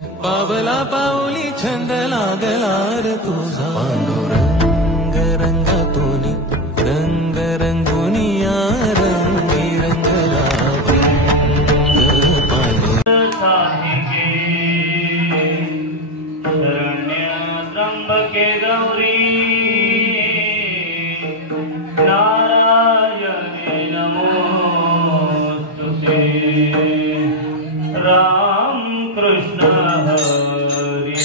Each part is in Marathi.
पावला पाऊली छंद लागलार तुझा पांडुरंग रंगातूनी रंग रंगुनिया रंगी रंगला शरण्य त्र्यंबके गौरी नारायणे नमोस्तुते राम कृष्ण हरी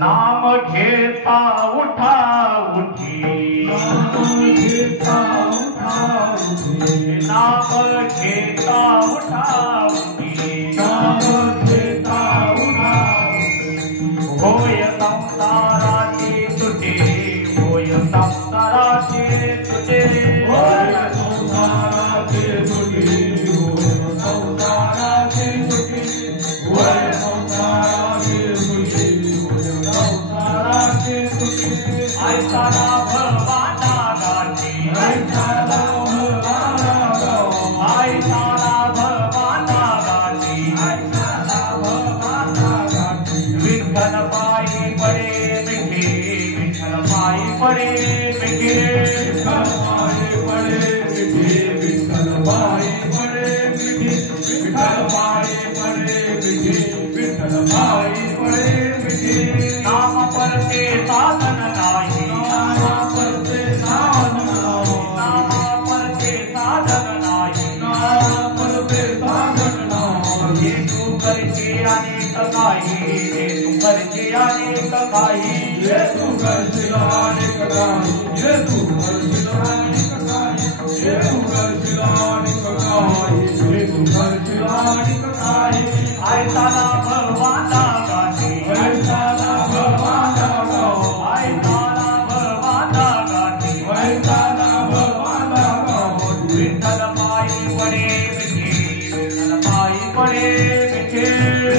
नाम घेता उठा उठी, नाम घेता उठा उठी, नाम घेता उठा उठी, नाम घेता उठा उठी, होय संसाराची तुझे, होय संसाराची तुझे, होय संसाराची तुझे, होय संसाराची तुझे, होय संसाराची तुझे, ऐकाला भवाना गाठी, ऐकाला भवाना गाठी, ऐकाला भवाना गाठी, ऐकाला भवाना गाठी, विठ्ठल पायी पडे मिठे, विठ्ठल पायी पडे मिठे, विठ्ठल पायी पडे मिठे, विठ्ठल पायी पडे मिठे, विठ्ठल पायी पडे मिठे, विठ्ठल पायी पडे मिठे, नाम परते साधन नाही, नाम परते साधन नाही, नाम परते साधन नाही, नाम परते साधन नाही, हे तू करचे अनेक काही, हे तू करचे अनेक काही, हे तू करचे अनेक काही, हे तू करचे अनेक काही, हे तू करचे अनेक काही, हे तू करचे अनेक काही, ऐकाला भवाना गाठी, ऐकाला भवाना गाठी, ऐकाला भवाना गाठी, ऐकाला भवाना गाठी, विठ्ठल पायी पडे मिठे, विठ्ठल पायी पडे मिठे,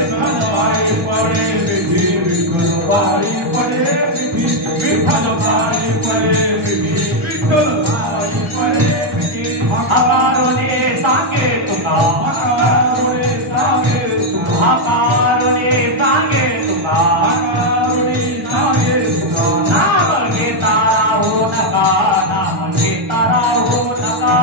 विठ्ठल पायी पडे मिठे, विठ्ठल पायी पडे मिठे, विठ्ठल पायी पडे मिठे, विठ्ठल पायी पडे मिठे, आकारुणे सांगे तुका, आकारुणे सांगे तुका, आकारुणे सांगे तुका, आकारुणे सांगे तुका, नाम घेता राहू नका, नाम घेता राहू नका,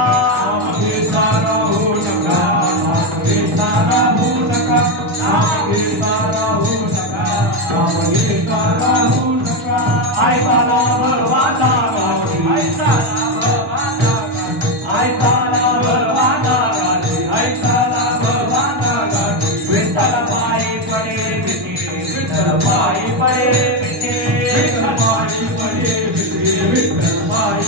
नाम घेता राहू नका, नाम घेता राहू नका, नाम घेता राहू नका, नाम घेता राहू नका, ऐकाला भवाना गाठी, ऐकाला भवाना गाठी, ऐकाला भवाना गाठी, ऐकाला भवाना गाठी, विठ्ठल पायी पडे मिठे, विठ्ठल पायी पडे मिठे, विठ्ठल पायी पडे मिठे, विठ्ठल पायी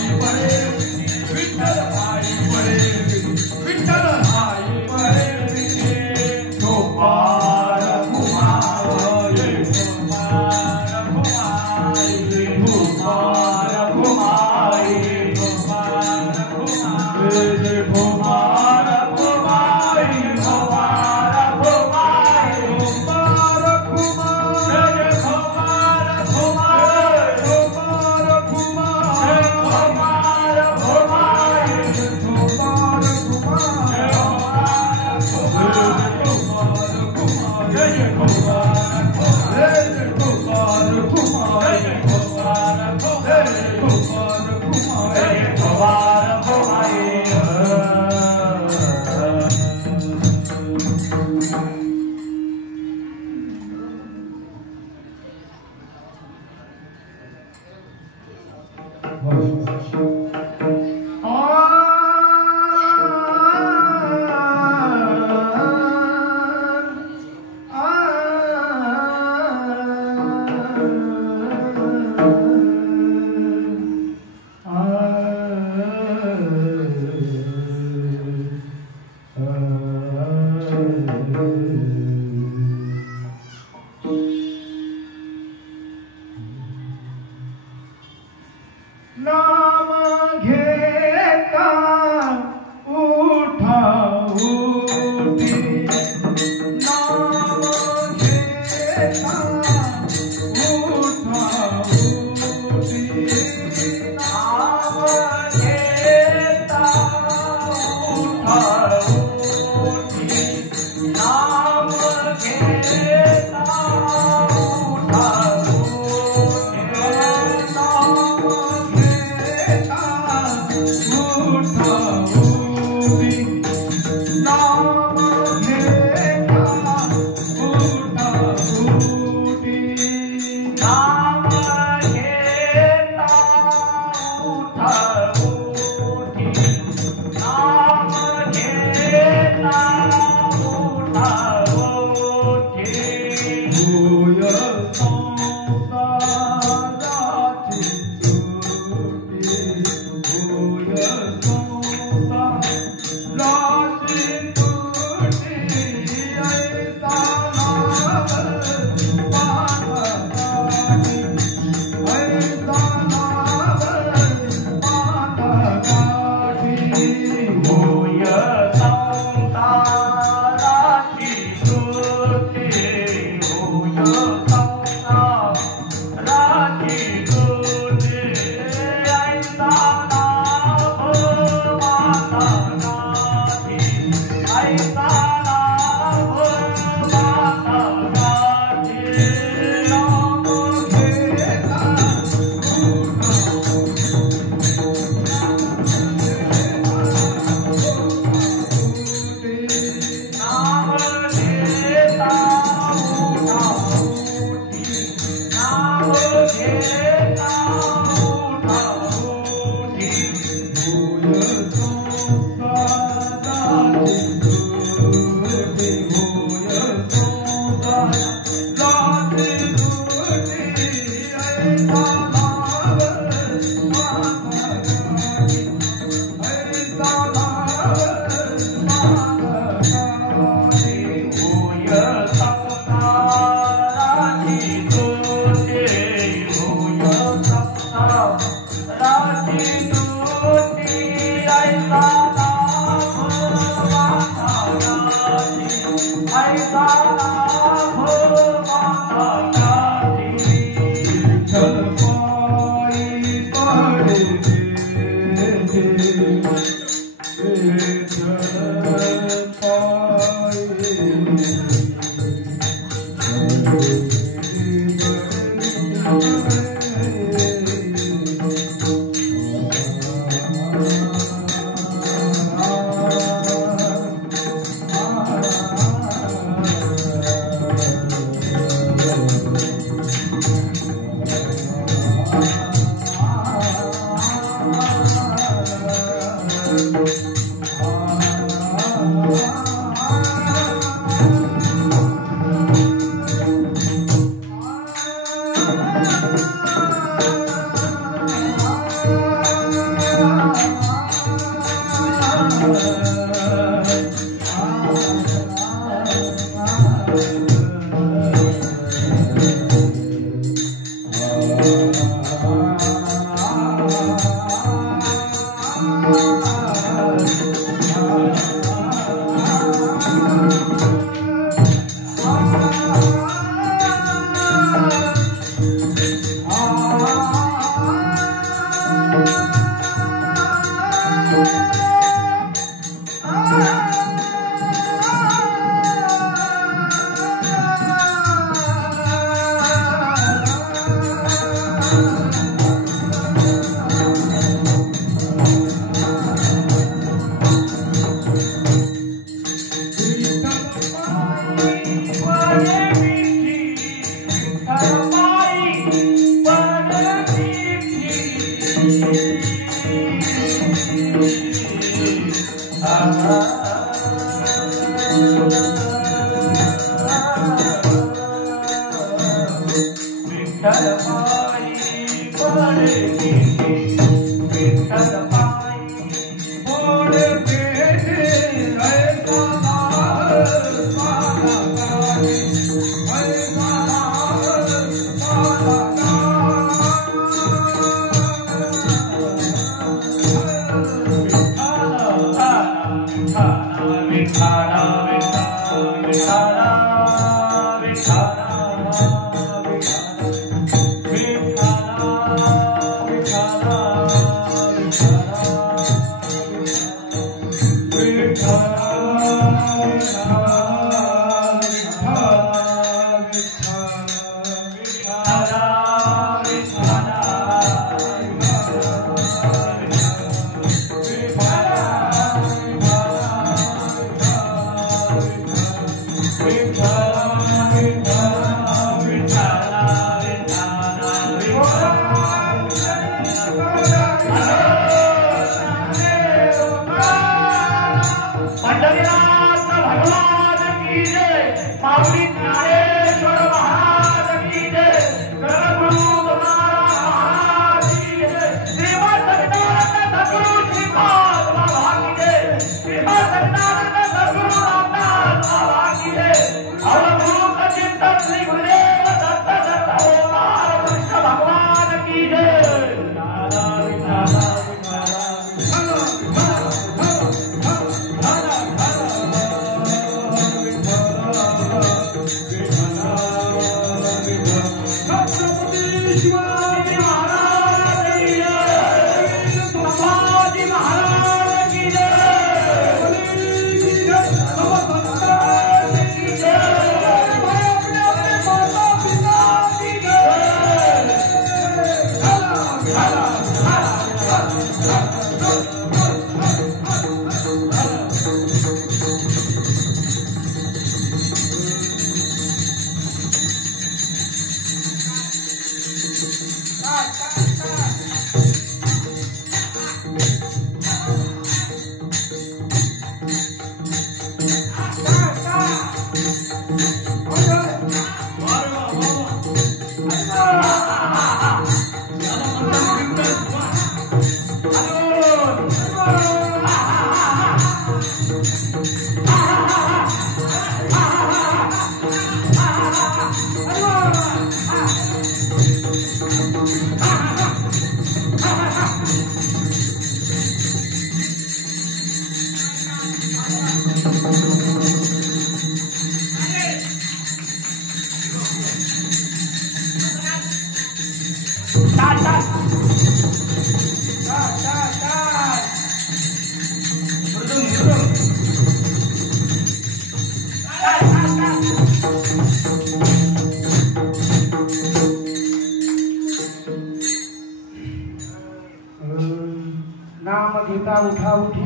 उठा उठी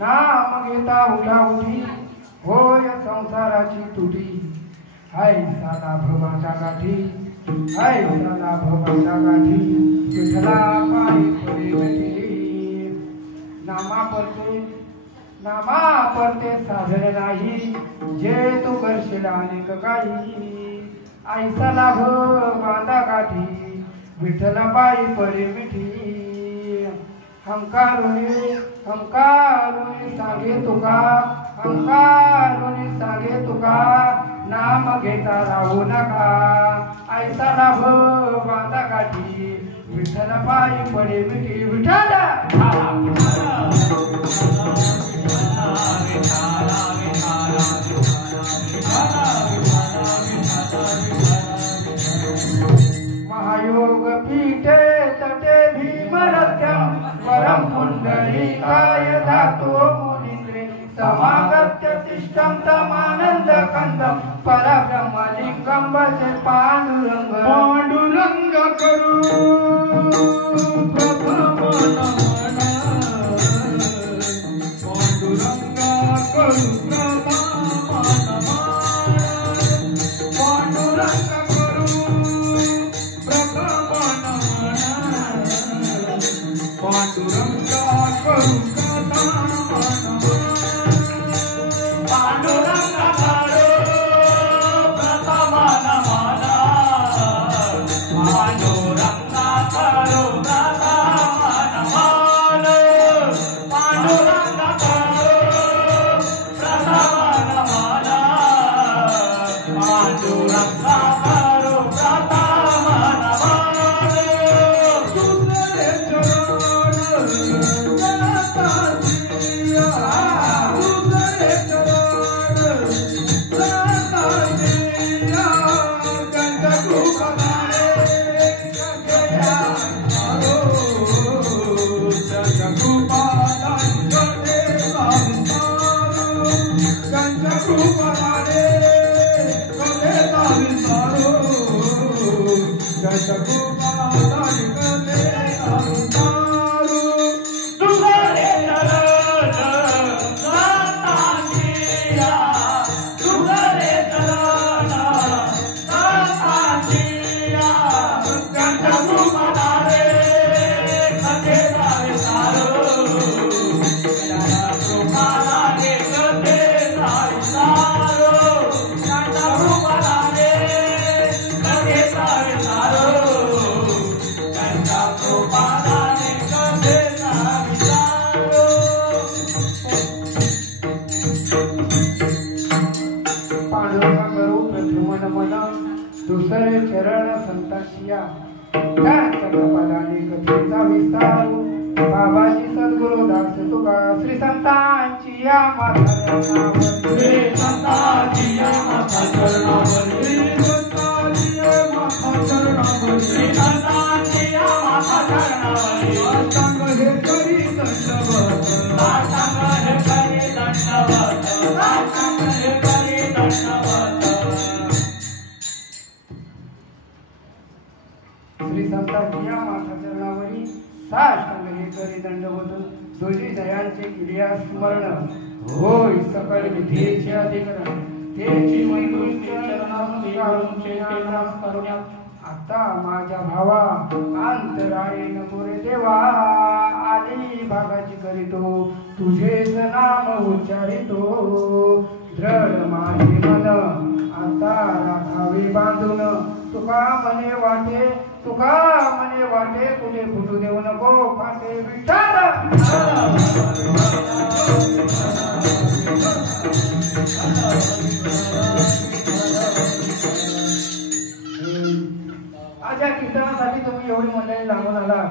नाम घेता उठा उठी होय संसाराची तुटी हाय साला भवाच्या गाठी हाय साला भवाच्या गाठी विठला पायी पडे बेटी नामा परते साधन नाही जे तू करशील अनेक काही ऐसा लाभ बांधा गाठी विठला पायी पडे मिठी हंकारुनी सांगे तुका नाम घेता राहू नका ऐसा लाभ बांधा गाठी विठ्ठल पायी पडे मिठी विठ्ठल महायोग पीठे तटे भीमरथ्यम परम पुंडलीकाय धातो मुनीन्द्रे समागत्य तिष्ठं तमानंद कंदं परब्रह्मलिंगं भजे पांडुरंग करू प्रथम पांडुरंग करू पांडुरंग पांडुरंगा करू कथा पांडुरंगा करू प्रथम नमना पांडुरंगा करू प्रथम नमना पांडुरंगा करू प्रथम नमना पांडुरंगा करू प्रथम नमना दुसरे चरण संतांची या पदाने कथेचा विस्तार बाबाजी सद्गुरु दास तुका श्री संतांची या माता श्री संतांची या माता चरणावर श्री संतांची या माता चरणावर श्री संतांची या माता चरणावर सांग हे करी दंडवत सांग हे करी दंडवत सांग हे करी दंडवत श्री संतांची या माता चरणावरी साष्टांग हे करी दंडवत तुझी दयांचे किलिया स्मरण होय सकळ विधीचे अधिकरण तेची मैत्रीचे चरणांचे करुण्यात आता माझ्या भावा अंतराळी नको रे देवा आली भागाची करीतो तुझेच नाम उच्चारितो दृढ माझे मन आता राखावे बांधून तुका मने वाटे कुठे फुटू देऊ नको फाटे विठ्ठल आज या कीर्तनासाठी तुम्ही एवढी मंडळी लांबून आला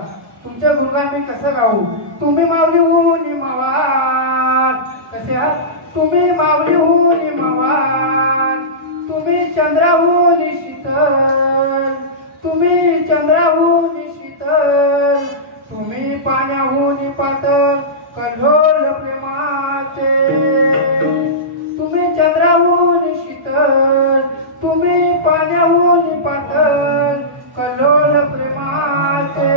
तुमच्या गुणगान मी कसं गाऊ तुम्ही माऊली होऊन मावाल कसे आहात तुम्ही माऊली होऊन मावाल तुम्ही चंद्राहून शीतल तुम्ही चंद्राहून शीतल तुम्ही पाण्याहून पातळ कल्लोळ प्रेमाचे तुम्ही चंद्राहून शीतल तुम्ही पाण्याहून पातळ कल्लोळ प्रेमाचे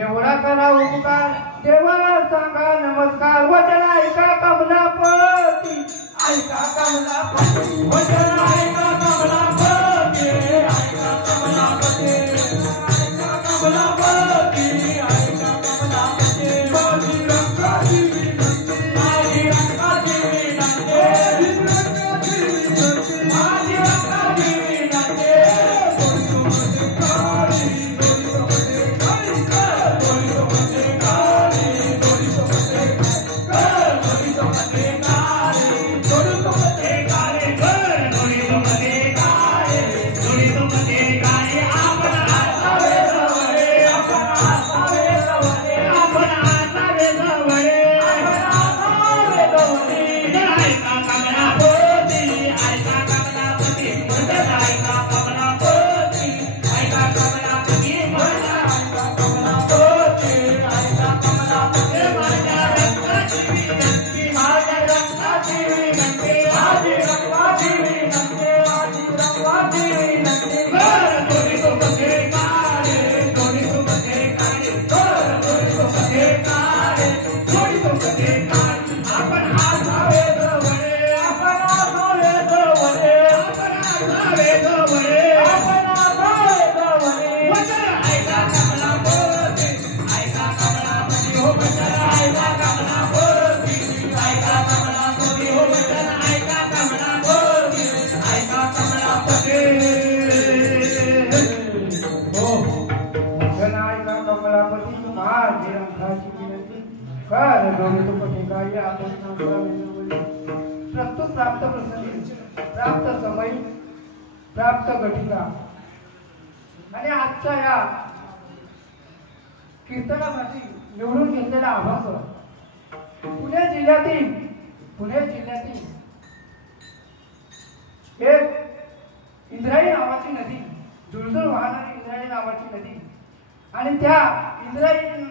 एवढा करा उपकार देवा सांगा नमस्कार वचन ऐका कमलापती ऐका कमलापती वचन ऐका कमलापती ऐका कमलापती ऐका कमलापती ऐका कमलापती माझी रंगाची विनंती माझी रंगाची विनंती माझी रंगाची विनंती काले रंगाची विनंती कर दोन्ही तो पटे काही आपण प्रस्तुत प्राप्त प्रसंगी प्राप्त समय प्राप्त घटिका आणि आजच्या या कीर्तनासाठी निवडून घेतलेला अभंग पुणे जिल्ह्यातील एक इंद्रायणी नावाची नदी जुळजुळ वाहणारी इंद्रायणी नावाची नदी आणि त्या इंद्रायणी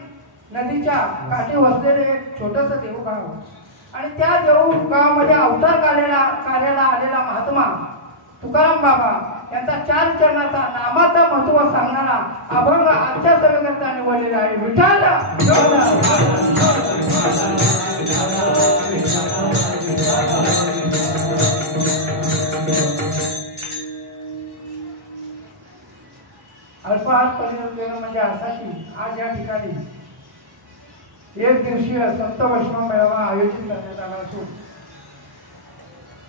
नदीच्या काठी वसलेले एक छोटस देऊळगाव आणि त्या देऊळगावामध्ये अवतार कार्याला आलेला महात्मा तुकाराम बाबा यांचा 4 चरणाचा नामाचा महत्व सांगणारा अभंग आजच्या सभेकरता निवडलेला आहे. विठ्ठल अल्पहात परिवर्तन म्हणजे असा की आज या ठिकाणी एक दिवसीय संत वैष्णव मेळावा आयोजित करण्यात आला असून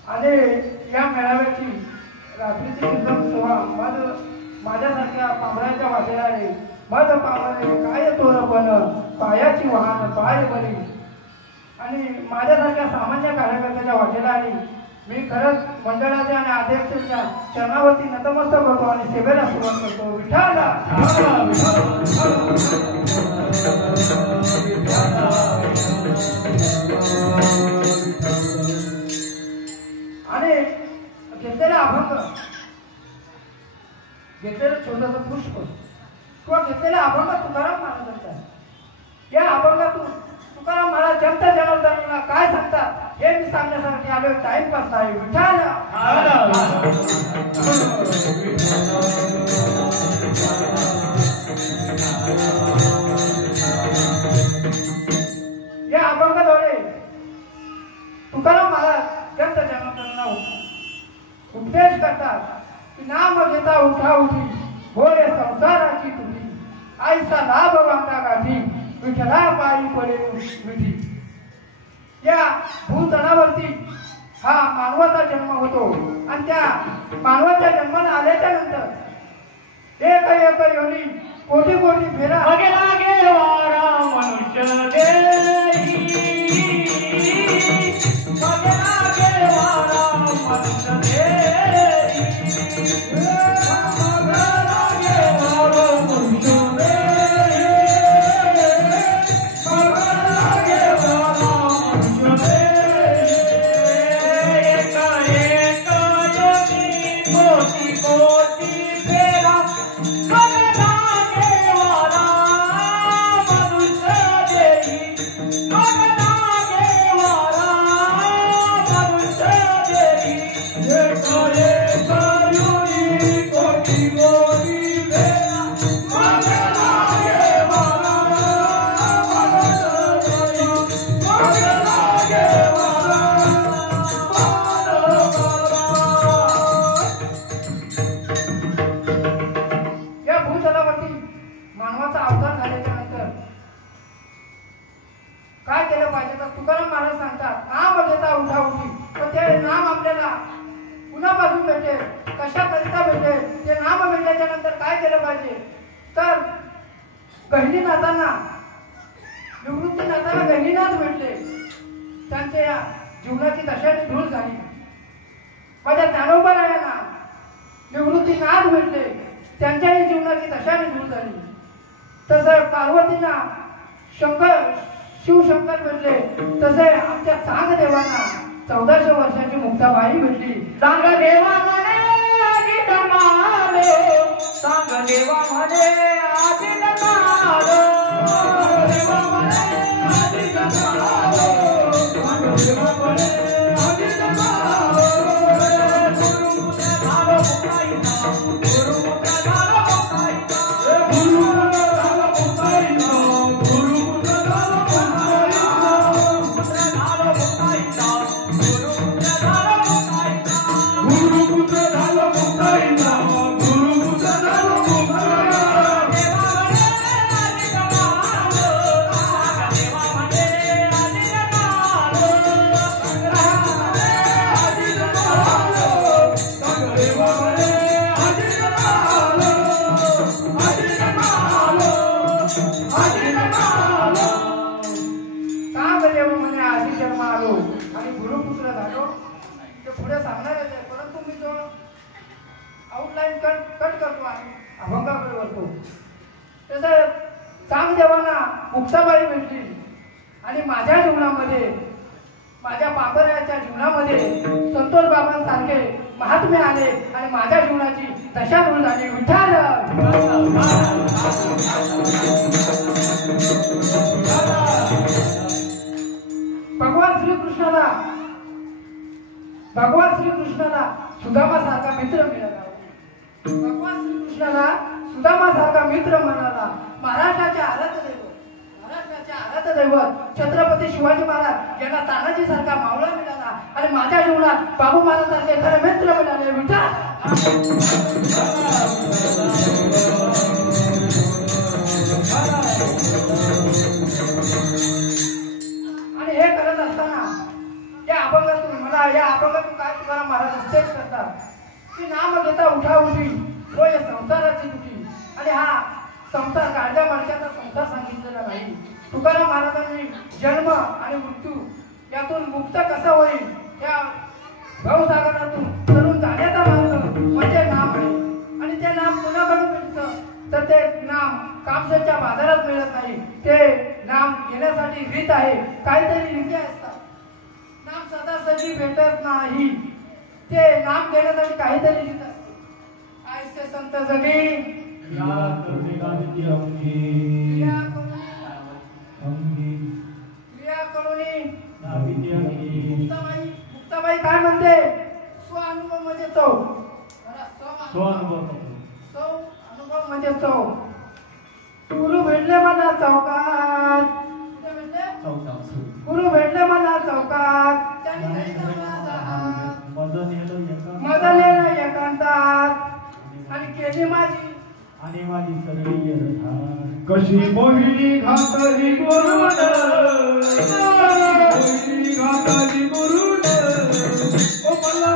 आणि या मेळाव्याची रात्रीची कीर्तन सभा माझ्यासारख्या पांभराच्या वाटेला आहे. मध पांभरे काय तोरपण पायाची वाहन पाय बरी आणि माझ्यासारख्या सामान्य कार्यकर्त्याच्या वाटेला आली. मी खरंच मंडळाच्या आणि अध्यक्षाच्या चरणावरती नतमस्तक होतो आणि सेवेला सुरुवात करतो. विठ्ठल आणि घेतलेला अभंग घेतलेलं छोटस पुष्प किंवा घेतलेला अभंग तुकाराम महाराजांचा. या अभंगातून तुकाराम महाराज जनता जनार्दनाला काय सांगतात हे मी सांगण्यासाठी आलोय. टाइमपास नाही. विठ्ठल या अभंगाद्वारे तुकाराम महाराज जनता जनार्दनाला उपदेश करतात की नाम घेता उठा उठी होय संसाराची तुझी आईचा लाभ वांगा गाठी विठ्ठला पायी पडे मिठी. या भूतलावरती हा मानवाचा जन्म होतो आणि त्या मानवाच्या जन्माला आल्याच्या नंतर एक योनी कोटी कोटी फेरा लागे वारा मनुष्य देही लागे वारा मनुष्य देही निवृत्तीनाथांना गहिनीनाथ भेटले. त्यांच्या जीवनाची दशाची धूळ झाली. माझ्या ज्ञानोबारायांना निवृत्तीनाथ भेटले. त्यांच्याही जीवनाची दशाची धूळ झाली. तसं पार्वतींना शिवशंकर भेटले. तसे आमच्या चांगदेवांना 1400 वर्षाची मुक्ताबाई भेटली. चांगदेवा म्हणे आदित मालो, चांगदेवा म्हणे आदित मालो, देवा म्हणे आदित मालो, चांगदेवा म्हणे आदित मालो. गुरुपुत्र झालो मुक्ताईचा, गुरुपुत्र झालो मुक्ताईचा, गुरुपुत्र झालो मुक्ताईचा, गुरुपुत्र झालो मुक्ताईचा, गुरुपुत्र झालो मुक्ताईचा, गुरुपुत्र झालो मुक्ताईचा, गुरुपुत्र झालो मुक्ताईचा, गुरुपुत्र झालो मुक्ताईचा. मुक्ताबाई भेटली आणि माझ्या जीवनामध्ये, माझ्या पापराच्या जीवनामध्ये संतोष बाबांसारखे महात्मे आले आणि माझ्या जीवनाची दशाधूळ झाली. विठ्ठल भगवान श्रीकृष्णाला सुदामासारखा मित्र मिळाला. भगवान श्रीकृष्णाला सुदामासारखा मित्र मिळाला. महाराष्ट्राच्या आराध्य दैवत छत्रपती शिवाजी महाराज यांना तानाजी सारखा मावळा मिळाला आणि माझ्या जीवनात बाबू महाराज सारखे खरे मित्र मिळाले. विठ्ठल आणि हे करत असताना या अभंगातून काय तुकाराम महाराज उपदेश करतात की नाम घेता उठा उठी व या संसाराची दुखी. आणि हा संसार गाडग्या माणसाचा संसार सांगितलेला नाही. तुकाराम महाराजांनी जन्म आणि मृत्यू यातून मुक्त कसं होईल या भवसागरातून तरुण जाण्याचा मार्ग म्हणजे नाम आहे. आणि ते नाम कोणाकडून मिळतं तर ते नाम कामसेच्या बाजारात मिळत नाही. ते नाम घेण्यासाठी रीत आहे, काहीतरी रीती असतात. नाम सदासजी भेटत नाही. ते नाम घेण्यासाठी काहीतरी रीत असते. आयसे संत जगी क्रिया करून मुक्ताबाई काय म्हणते? स्वानुभव म्हणजे अनुभव म्हणजे गुरु भेटले मला चौकात, गुरु भेटले मला चौकात, मदन एकांतात आणि केली माझी सरळी कशी मोहिनी घातली गुरुन, मोहिनी घातली गुरुन, ओ मला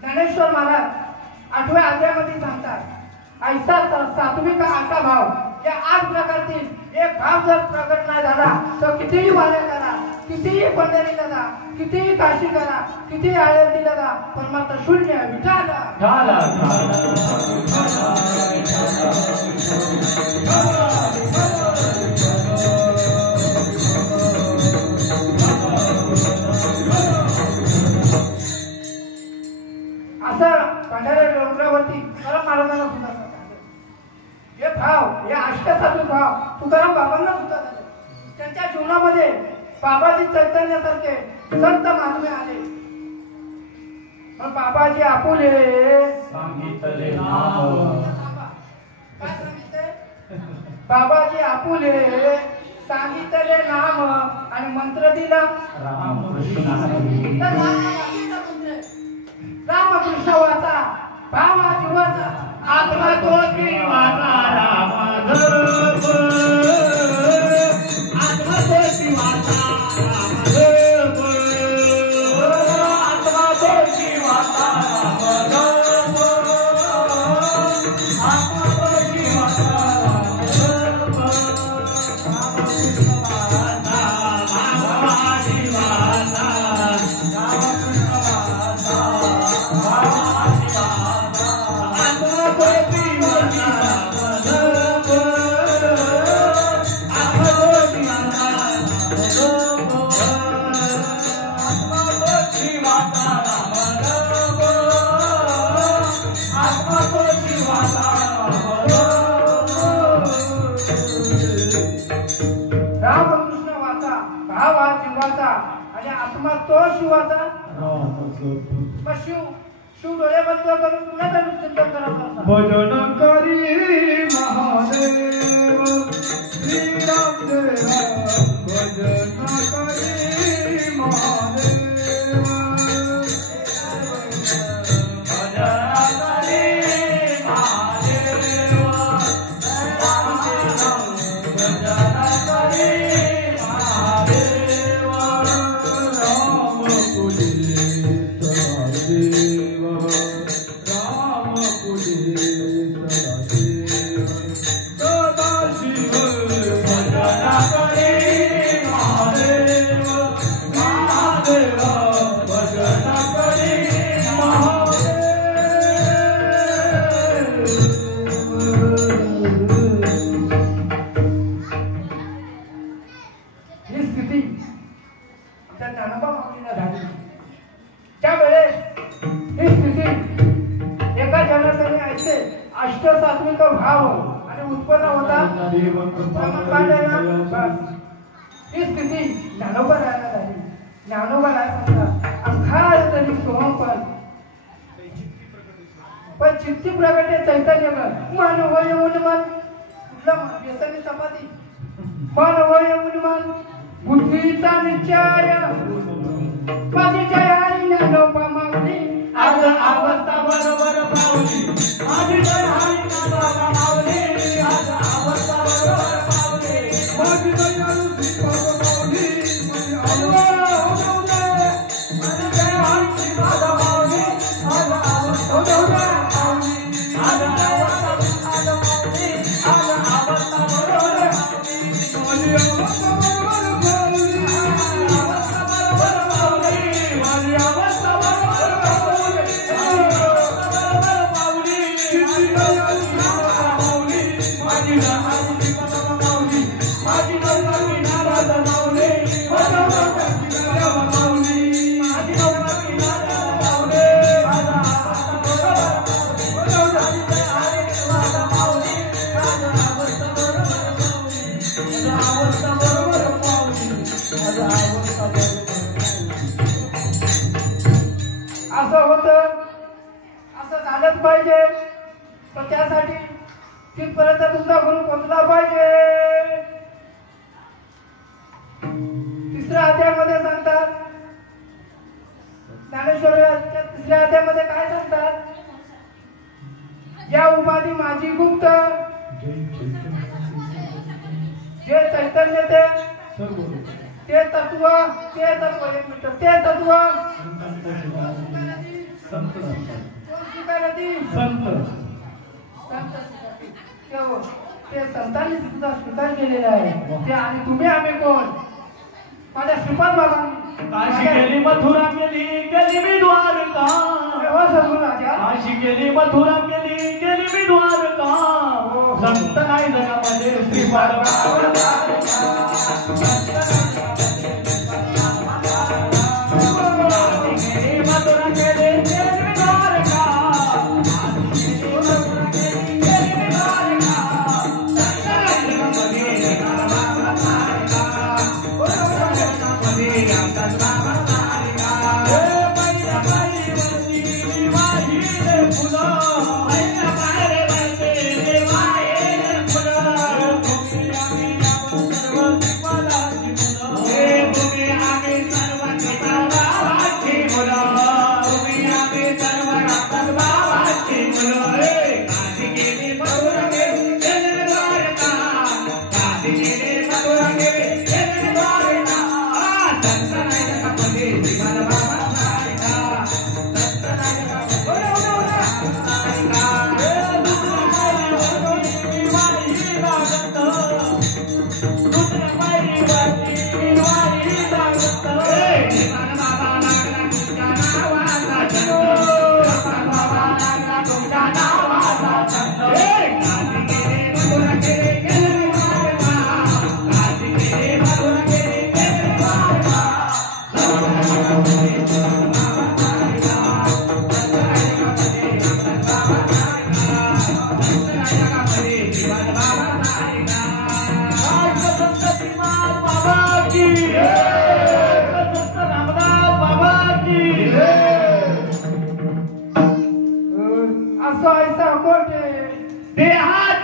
ज्ञानेश्वर महाराज 8व्या अध्यायामध्ये सांगतात, ऐसा सात्विक आठा भाव या 8 प्रकारतील एक भाव जर प्रकट नाही झाला तर कितीही वाऱ्या करा, कितीही पंढरीला जा, कितीही काशी करा, कितीही आळंदीला जा, पण मात्र शून्य. विठ्ठल असं पंढऱ्या डोंगरावरती तुकाराम महाराजांना सुद्धा हे भाव, हे अष्टसात्विक भाव तुकाराम बाबांना सुद्धा झाले. त्यांच्या जीवनामध्ये बाबाजी चैतन्यासारखे संत महात्मे आले. पण बाबाजी आपुले सांगितले काय सांगितले? बाबाजी आपुले सांगितले नाम आणि मंत्र दिला रामकृष्ण वाचा, भावा जीवाचा, आत्मा तो जीवाचा राम जप, आत्मा तो जीवाचा राम जप, आत्मा तो जीवाचा राम जप, आत्मा तो जीवाचा राम जप, भावा जीवाचा रामकृष्ण वाचा, भाव हा जीवाचा आणि आत्मा तो शिवाचा. मग शिव डोळे बंद करून पुन्हा चिंतन करत भजन करी महादेव श्रीराम देवा भजन करी महादेव अष्टसात्विक भाव आणि उत्पन्न होता ही स्थिती ज्ञानोबा राहायला झाली. ज्ञानोबा राय सांगतात अंखार तरी सोहंपण पण चित्ती प्रगटे चैतन्य मन होय उन्मन कुठलं मन व्यसनी चपाती मन होय उन्मन बुद्धीचा निश्चय परिचयाने ज्ञानोबा मागणी आज अवस्था बरोबर पावली माझी दयाळी नादा मावली आज अवस्था बरोबर पावली माझी दयाळी दीपक मावली माझी दयाळी नादा मावली आज अवस्था बरोबर पावली आज अवस्था मावली आज अवस्था बरोबर पावली माझी अवस्था बरोबर पावली अवस्था बरोबर पावली माझी अवस्था असं होतं असं झालंच पाहिजे. पण त्यासाठी तिथपर्यंत तुमचा गुरु पोहोचला पाहिजे. तिसऱ्या अध्यायामध्ये सांगतात ज्ञानेश्वराच्या तिसऱ्या अध्यायामध्ये काय सांगतात या उपाधी माझी गुप्त जे चैतन्य ते तत्व एक मिनिट ते तत्व ते संतांनी सुद्धा स्वीकार केलेला आहे ते. आणि तुम्ही आम्ही कोण माझ्या श्रीपाद बाबा काशी गेली मथुरा केली गेली मी द्वारका हो सगळं राजा काशी गेली मथुरा केली गेली मी द्वारका संत नाही जगामध्ये श्रीपाद मथुरा केली गेली मी द्वारका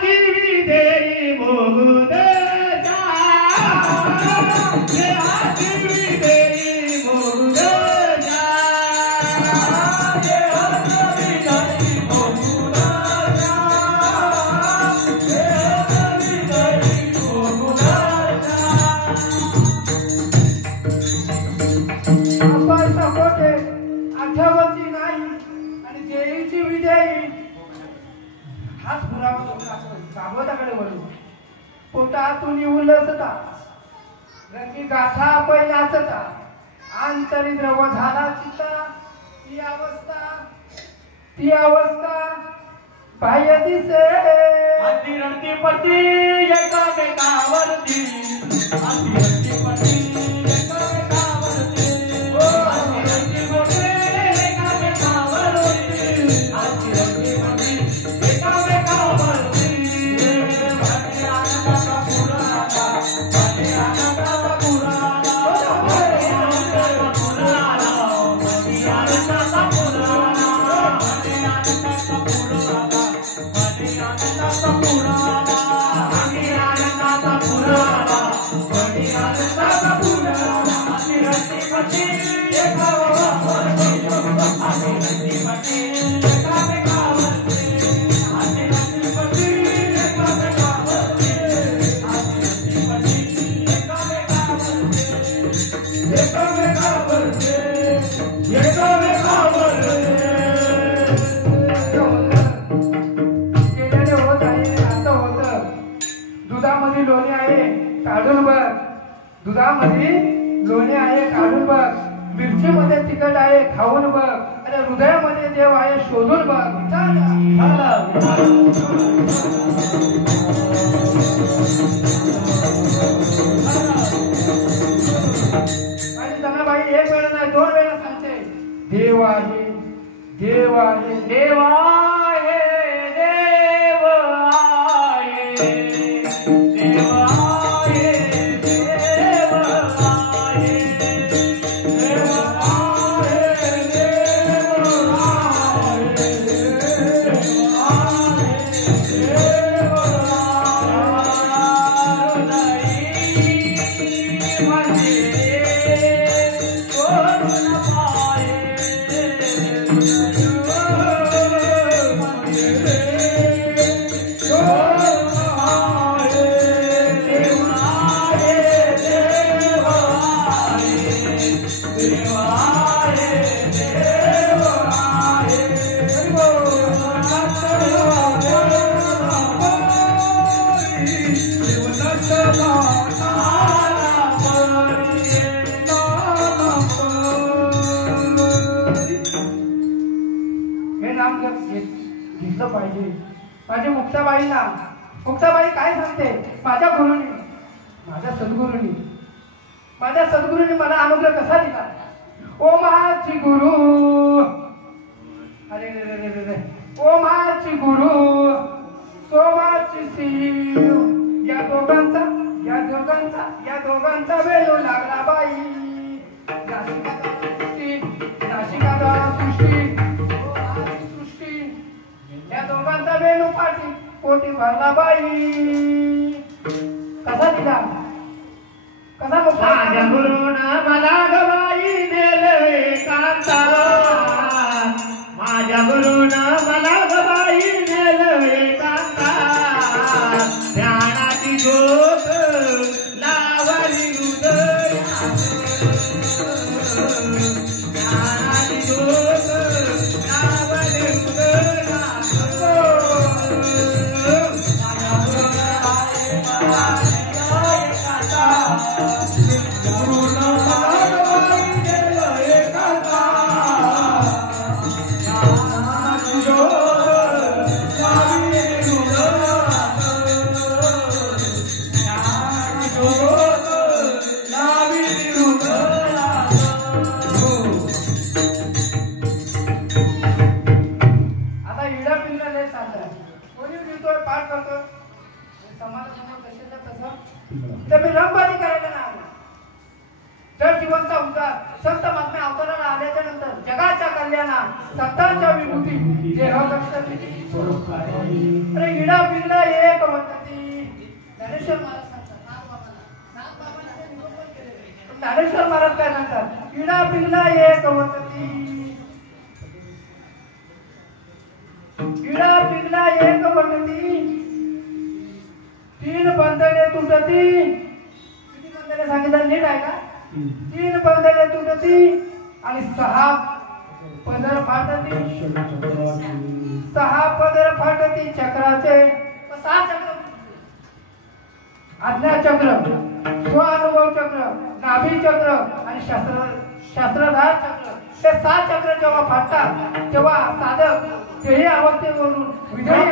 देहाची देई मोगुदेचा देहाची देई मोगुदेचा देहाची देई मोगुदेचा देहाची देई मोगुदेचा आपण सपोटे आठवती नाही आणि देवीची विजयी हाच पुरावा भागवताकडे वळू पोटातून उलसता रंगी गाठा पहिल्याचता आंतरी द्रव झाला चिता ती अवस्था बाह्य दिसे अति रडती पडती एकामेकावरती अति रडती पडती एकामेकावरती अति रडती पडती एकामेकावरती अति रडती पडती एकामेकावरती भले आनंदाचा पुराणा भले आनंदाचा पुराणा भले आनंदाचा पुराणा भले आनंदाचा पुराणा भले आनंदाचा पुराणा भले आनंदाचा पुराणा भले आनंदाचा पुराणा भले आनंदाचा पुराणा अति रडती पडती एकामेकावरती अति रडती पडती एकामेकावरती अति रडती पडती एकामेकावरती अति रडती पडती एकामेकावरती एकामेकावरती केल्याने होत आहे असं होतं दुधामध्ये लोणी आहे काढून बघ दुधामध्ये लोणी आहे काढून बघ मिरचीमध्ये तिखट आहे खाऊन बघ अरे हृदयामध्ये देव आहे शोधून बघ माझी जनाबाई एक वेळा नाही 2 वेळा सांगते देव आहे देव आहे देव आहे देव आहे देव आहे देव आहे देव आहे देव हे नाम घेतलं पाहिजे. माझी मुक्ताबाई काय सांगते, माझ्या गुरुनी, माझ्या सद्गुरूंनी मला अनुग्रह कसा दिला. ओ माझी गुरु, अरे रे रे रे रे, ओ माझी गुरु सोमाची शिव, या दोघांचा वेळो लागला बाई. नाशिका सृष्टी या दोघांचा वेणू पाठी पोटी भरला बाई. कसा दिला, कसा माझ्या गुरुना मला गवाई नेले कांता, माझ्या गुरुना मला गवाई नेले कांता. ज्ञानाची ज्योत लावली हृदयात, ज्ञानाची ज्योत लावली हृदयात. माझ्या गुरुना मला गवाई कांता, गुरुना मला गवाई नेले कांता. ज्ञानाची ज्योत लावली हृदयात, ज्ञानाची ज्योत लावली हृदयात. आता इडा पिंडा लय चाललाय, कोणी लिहितोय पाठ करतो समाजासमोर कशाला तसं. तर मी रंगबाजी करायला नाही आलो. जर जीवनचा उद्धार संत महात्म्या अवतराला आल्याच्या आल्यानंतर जगाच्या कल्याणा संतांच्या विभूती देह कष्ट किती अरे इडा पिंगला एक वतती ज्ञानेश्वर महाराज सांगतात नागबाबांना निरूपण केलेले. ज्ञानेश्वर महाराज काय म्हणतात इडा पिंगला एक वतती इडा पिंगला एक वतती तीन बंधने तुटती. किती बंधने सांगितलं नीट आहे का? 3 बंधने तुटती आणि 6 पदर फाटती. 6 पदर फाटती चक्राचे. 6 चक्र आज्ञा चक्र, स्वानुभव चक्र, नाभी चक्र आणि शास्त्रधार चक्र. ते 6 चक्र जेव्हा फाटतात तेव्हा साधक तेही अवस्थेवरून विधेयी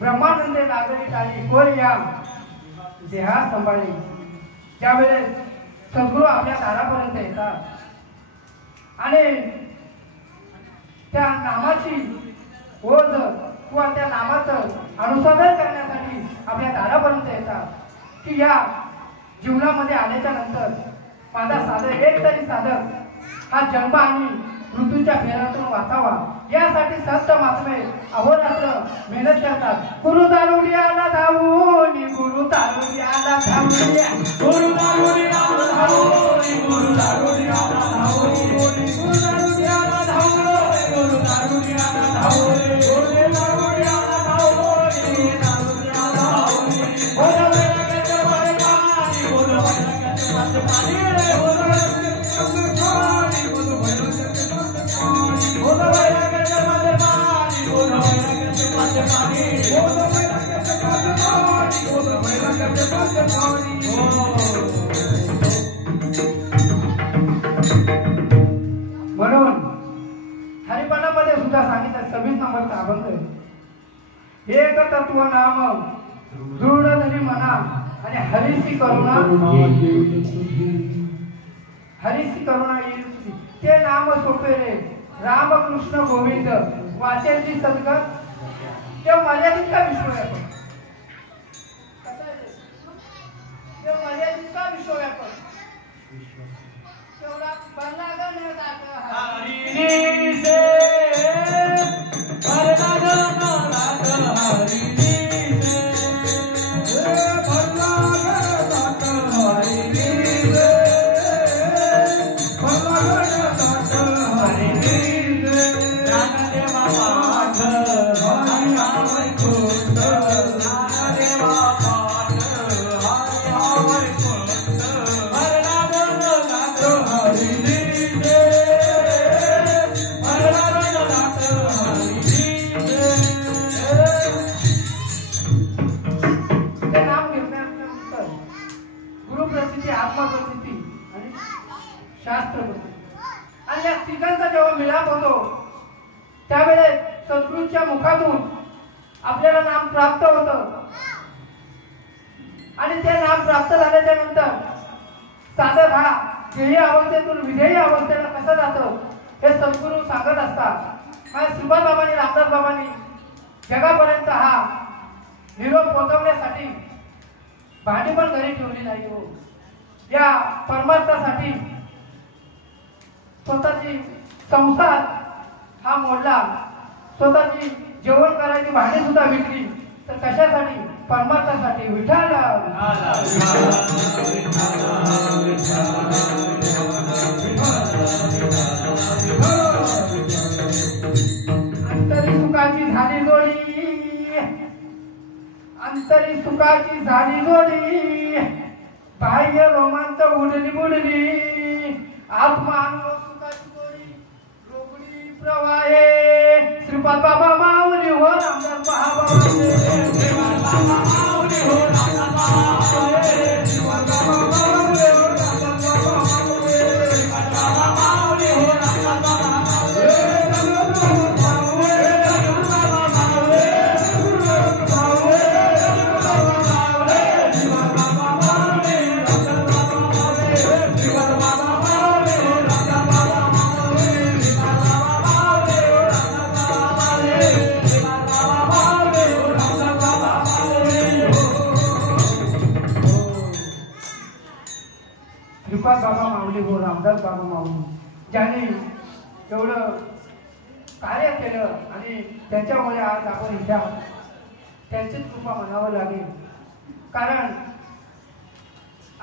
ब्रह्मानंदे नागरिक आली कोण या देहा संभाळी. त्यावेळेस सद्गुरू आपल्या दारापर्यंत येतात आणि त्या नामाची ओझ किंवा त्या नामाचं अनुसंधान करण्यासाठी आपल्या दारापर्यंत येतात की या जीवनामध्ये आल्याच्या नंतर माझा साधक एक तरी साधक हा जन्म आणि मृत्यूच्या फेऱ्यातून वाचावा यासाठी संत महात्मे अहोरात्र मेहनत करतात. गुरु दारुडियाला धावून गुरु दारुडियाला धावून गुरु दारुडियाला धावून गुरु दारुडियाला धावून गुरु दारुडियाला धावून गुरु दारुडियाला धावून गुरु दारुडियाला धावून दारुडियाला धावून बोला वेळाच्या पाणी बोला वेळाच्या पाणी रे बोला म्हणून हरिपाठामध्ये सुद्धा सांगितलं 26 नंबरचा अभंग एक तत्व नाम दृढ धरी मना आणि हरिसी करुणा येईल. ते नाम सोपे रे रामकृष्ण गोविंद वाचेची सद्गत. ते मर्यादित का विश्वव्यापक ते मर्यादित का विश्वव्यापक तेवढा बरलागण शास्त्र आणि या तिघांचा जेव्हा मिलाप होतो त्यावेळेस सद्गुरूच्या मुखातून आपल्याला नाम प्राप्त होतं आणि ते नाम प्राप्त झाल्याच्या नंतर साधक हा ध्येय अवस्थेतून विधेयी अवस्थेला कसं जातं हे सद्गुरू सांगत असतात. आणि श्रीपाद बाबांनी रामदास बाबांनी जगापर्यंत हा निरोप पोहोचवण्यासाठी भांडी पण घरी ठेवली नाही हो. या परमार्थासाठी स्वतःची संसार हा मोडला, स्वतःची जेवण करायची भांडी सुद्धा विकली. तर कशासाठी? परमार्थासाठी. विठ्ठल विठ्ठल तरी सुखाची झाली जोडी बाह्य रोमांच उडली बुडली आत्मा सुखाची जोडी रोगडी प्रवाहे श्रीपाद बाबा माऊली हो रामदास बाबा श्रीपाद बाबा माऊली हो रामदास बाबा श्रीपाद बाबा माऊली हो रामदास बाबा श्रीपाद बाबा माऊली हो रामदास बाबा श्रीपाद बाबा माऊली हो रामदास बाबा माऊली ज्यांनी एवढं कार्य केलं आणि त्याच्यामुळे आज आपण इथे आहोत त्यांचीच कृपा म्हणावं लागेल कारण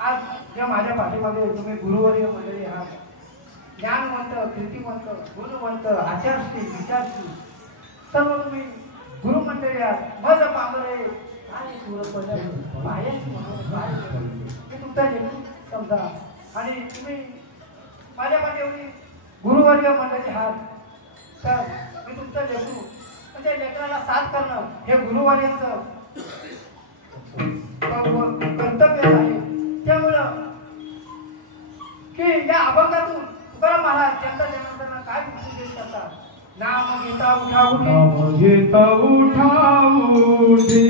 आज ज्या माझ्या पाठीमध्ये तुम्ही गुरुवर्य मंडळी आहात ज्ञानवंत कीर्तिवंत गुणवंत आचारशील विचारशील सर्व तुम्ही गुरुमंडळी आहात मज पांगरे आणि मी तुमचा लेखू समजा आणि तुम्ही माझ्या पाठीवरील गुरुवर्य मंडळी आहात तर मी तुमचं लेखू म्हणजे लेकराला साथ करणं हे गुरुवर्यांचं कर्तव्य आहे त्यामुळं की या अभंगातून तुकाराम महाराज त्यांचा जन्मताना काय उपदेश करतात नाम घेता उठा उठी नाम घेता उठा उठी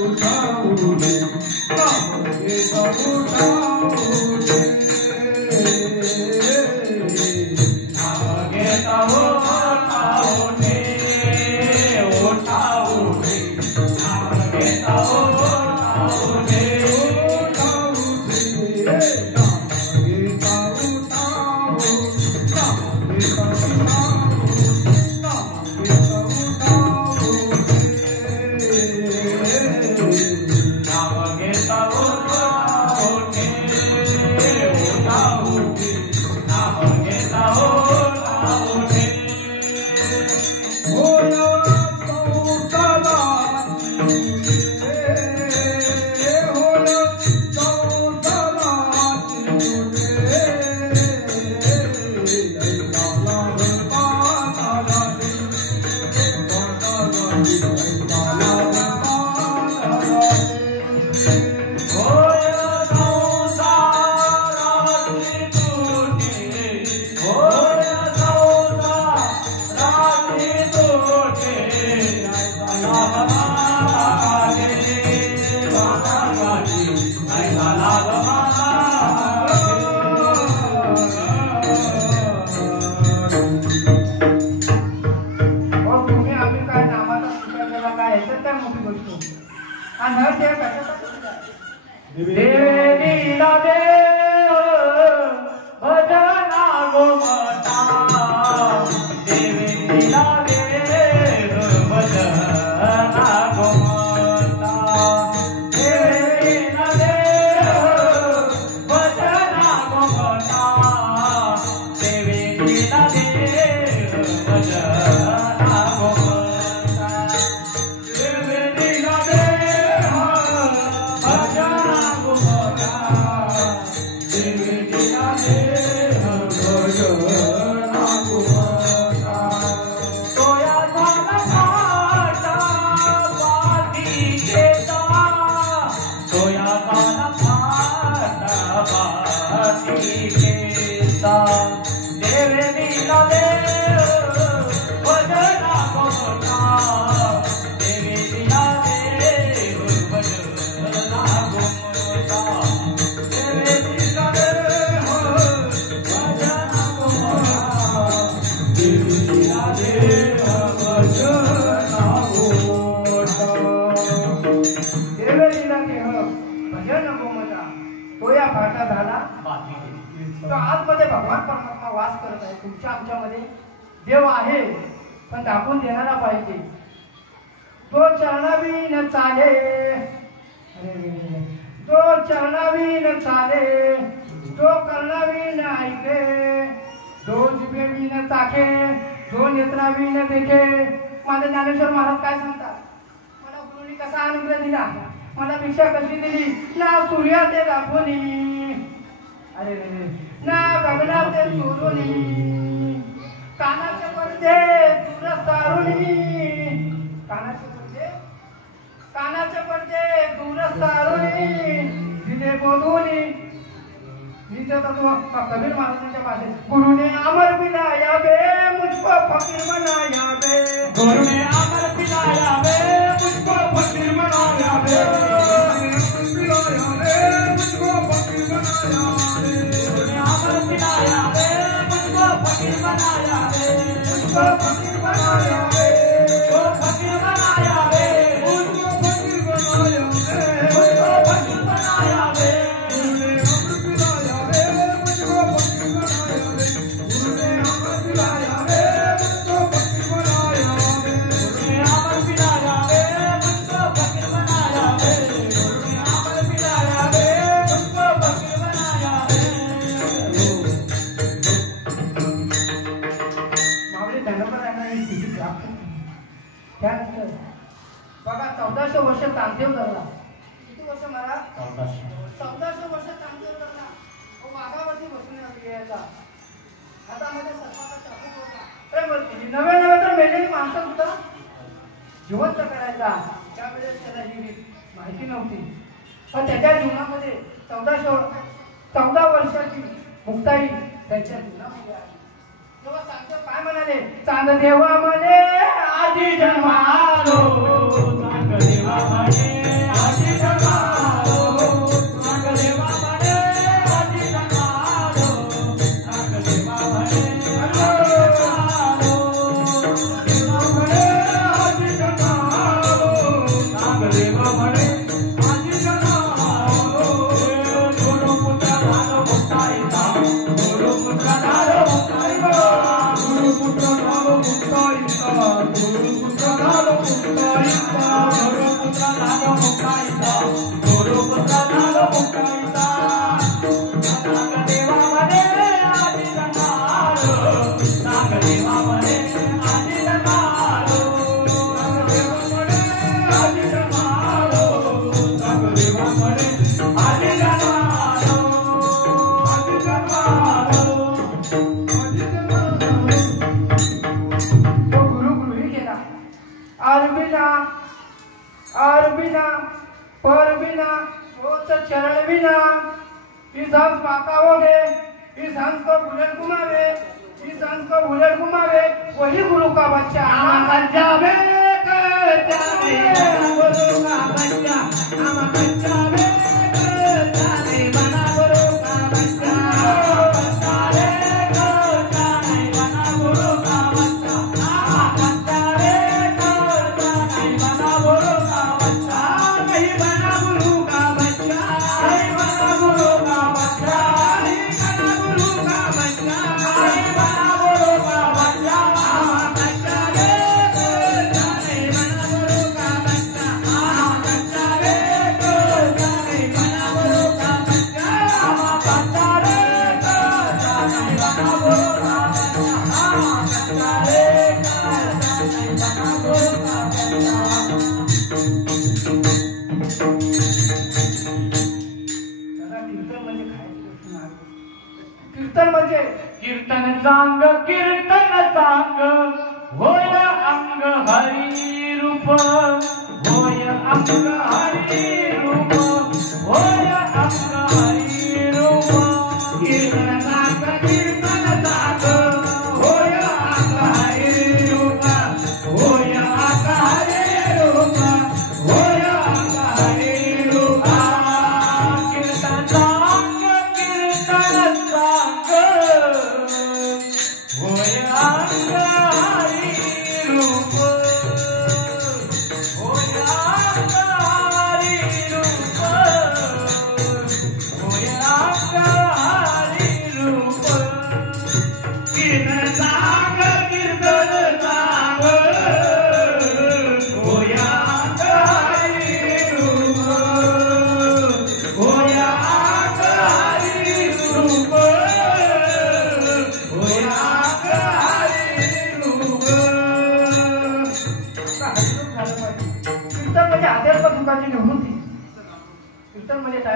उठा उठी नाम घेता उठा उठी नाम घेता उठा उठी उठा उठी नाम घेता उठा उठी उठा उठी नाम घेता उठा उठी नाम घेता उठा देव आहे पण दाखवून देणारा पाहिजे तो चरणावीन चाले तो चरणावीन चाले तो कर्णावीन ऐके तो जिभेवीन चाखे तो नेत्रावीन देखे माझे ज्ञानेश्वर महाराज काय सांगतात मला गुरुनी कसा अनुग्रह दिला. मला भिक्षा कशी दिली ना सूर्या ते दाखवली अरे ना गगना ते चोरुनी कानाचे पडदे दूर सारुनी कानाचे पडदे दूर सारुनी तिथे बोलूनी नीचे तत्व कबीर महाराजांच्या भाषेत गुरुने अमर पिलाया बे मुझको फकीर बनाया बे गुरुने अमर पिलाया बे मुझको फकीर बनाया बे मुझको फकीर बनाया बे गुरुने अमर पिलाया बे मुझको फकीर बनाया बे मुझको फकीर बनाया बे मुझको फकीर बनाया बे मुझको फकीर बनाया बे मुझको फकीर बनाया बे त्यानंतर बघा 1400 वर्ष तांदेव धरला. किती वर्ष मला 1400 वर्ष तांदेव धरला. वाघावरती बसून यायचा हातामध्ये सर्पाचा चाकू होता. नवे तर मेलेली माणसं सुद्धा जिवंत करायचा. त्यावेळेस त्याला ही माहिती नव्हती. पण त्याच्या जीवनामध्ये 14 वर्षाची मुक्ताई त्याच्या जीवनामध्ये आली. तेव्हा सांगतो काय म्हणाले चांद देवा म्हणे आधी जन्मालो चांद देवा म्हणे आधी जन्मालो चांद देवा म्हणे आधी जन्मालो चांद देवा म्हणे आधी जन्मालो चांद देवा म्हणे आधी जन्मालो गुरु पुत्र झालो मुक्ताईचा गुरु पुत्र झालो मुक्ताईचा गुरुपुत्र झालो मुक्ताईचा गुरुपुत्र झालो मुक्ताईचा गुरुपुत्र झालो मुक्ताईचा गुरुपुत्र झालो मुक्ताईचा नागदेवा म्हणे आधी जन्मालो नागदेवा म्हणे आधी जन्मालो नागदेवा म्हणे आधी जन्मालो नागदेवा म्हणे आधी जन्मालो आधी जन्मालो अरबिना परबिना रोज चरण बिना इस हंस पाका हो गए इस हंस को बुलेट घुमावे इस हंस को बुलेट घुमावे वही गुरु का बच्चा जावे गुरु का बच्चा जावे बना गुरु का बच्चा कीर्तन सांग होय अंग हरी रूप होय अंग हरी रूप होय अंग हरी रूप कीर्तन सांग होय अंग हरी रूप होय अंग हरी रूप होय अंग हरी रूप कीर्तन सांग होय अंग हरी रूप होय अंग हरी रूप होय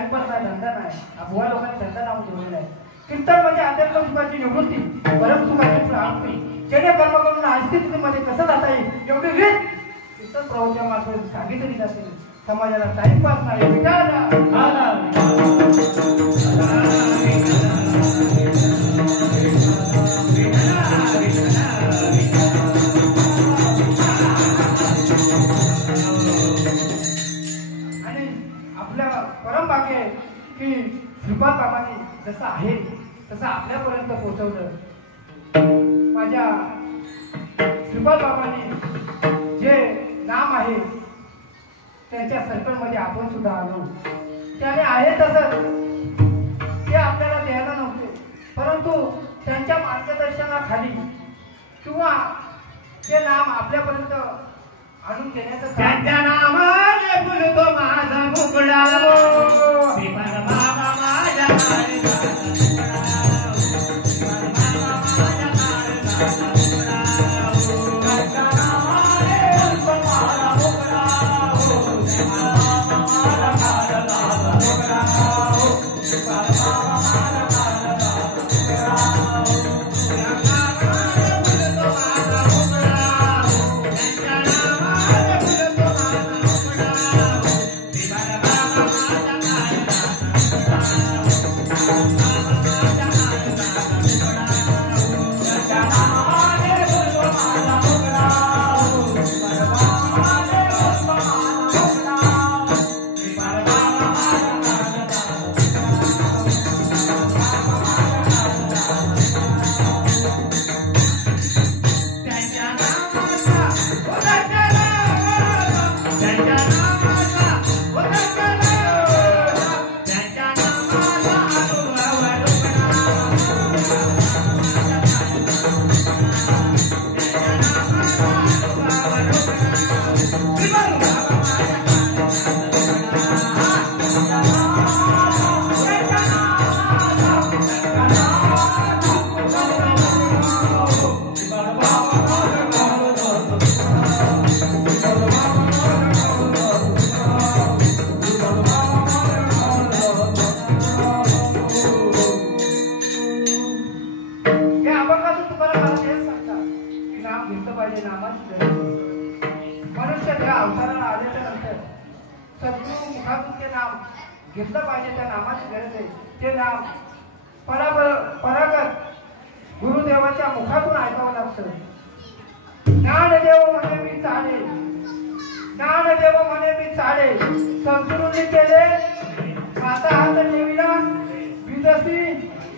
टाइमपास नाही, धंदा नाही. भुवा लोकांनी धंदा लावून ठेवलेला आहे. कीर्तन म्हणजे अध्यात्म सुखाची निवृत्ती, परम सुखाची प्राप्ती. जेणे कर्म करून अस्तित्वमध्ये कसं जाता येईल एवढी रीत कीर्तन प्रवचना मार्फत सांगितली जाते. समाजाला टाइमपास नाही, विचारा आणि आपल्या परम भाग्य आहे की श्रीपाद बाबांनी जसं आहे तसं आपल्यापर्यंत पोहोचवलं. माझ्या श्रीपाद बाबांनी जे नाम आहे त्यांच्या सर्कलमध्ये आपण सुद्धा आलो. त्याने आहे तसं ते आपल्याला द्यायला नव्हते, परंतु त्यांच्या मार्गदर्शनाखाली किंवा ते नाम आपल्यापर्यंत आणून देण्याचं त्यांच्या नामाने फुलतो माझा मुकळा, श्रीपाद बाबा माझ्या मार्गाचा तुकडा, श्रीपाद बाबा माझ्या मार्गाचा तुकडा, त्यांच्या नामाने फुलतो माझा मुकळा, श्रीपाद बाबा माझ्या मार्गाचा तुकडा, श्रीपाद बाबा माझ्या मार्गाचा तुकडा, त्यांच्या नामाने फुलतो माझा मुकळा, त्यांच्या नामाने फुलतो माझा मुकळा, श्रीपाद बाबा माझ्या घेतलं पाहिजे. त्या नामाची गरज आहे. ते नाम परागत गुरुदेवाच्या मुखातून ऐकावं लागतं. ज्ञानदेव म्हणे मी चाले, ज्ञानदेव म्हणे मी चाले, सद्गुरूंनी केले माझा हात ठेविला विदसी,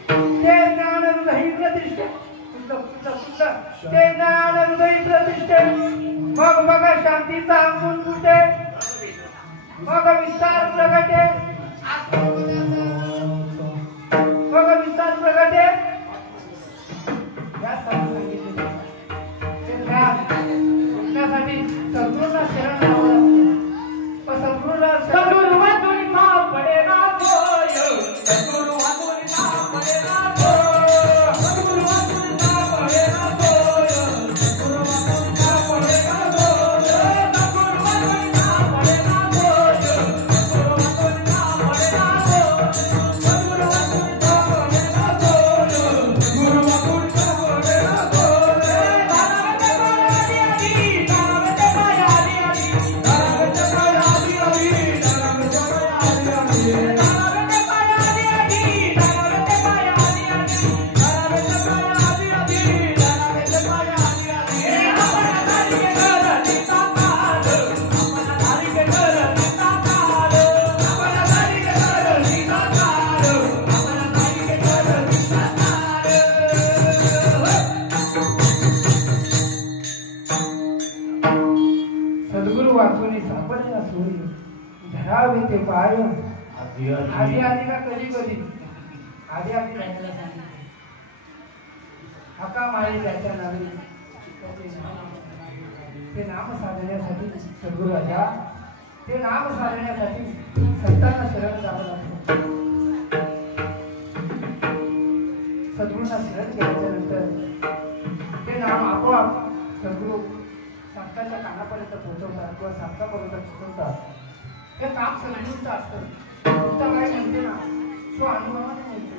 ते ज्ञान हृदयी प्रतिष्ठे, ते ज्ञान हृदयी प्रतिष्ठे, मग बघा शांतीचा अंगून फुटे, मग विस्तार प्रगटे, मग विस्तार प्रगटे. या सर्व सांगितले ते ज्ञान शिकण्यासाठी सद्गुरूंना शरण जावं लागतं. पण सद्गुरूला सद्गुरू वाचून पडे ना होय, सद्गुरू वाचून पडे ना होय, सद्गुरू वाचून पडे ना होय, सद्गुरू वाचून पडे ना होय, सद्गुरू वाचून पडे ना होय, सद्गुरू वाचून पडे ना होय, सद्गुरू वाचून पडे ना होय, सद्गुरू वाचून पडे ना होय. दानवते पाया आली, दानवते पाया आली, दानवते पाया आली, दानवते पाया आली, दानवते पाया आली, दानवते पाया आली, दानवते पाया आली, दानवते पाया आली. आपण धारी के घर तिचा काल, आपण धारी के घर तिचा काल, आपण धारी के घर तिचा काल, आपण धारी के घर तिचा काल. सद्गुरू वाचून सापडला सूर्य, धरावे ते पाय. आधी आधी का कधी कधी आधी आधी राहायला सांगितले. हाका माळी त्याच्या नावे ते नाम साधण्यासाठी सद्गुरू राजा, ते नाम साधण्यासाठी संतांना शरण जावं लागतं. सद्गुरूंना शरण केल्याच्या नंतर ते नाम आपोआप सद्गुरू संतांच्या कानापर्यंत पोहोचवतात किंवा संतांपर्यंत पोहोचवतात. हे काम सद्गुरूंचं असतं. नुसतं काय म्हणते ना, तो अनुभवाने म्हणते.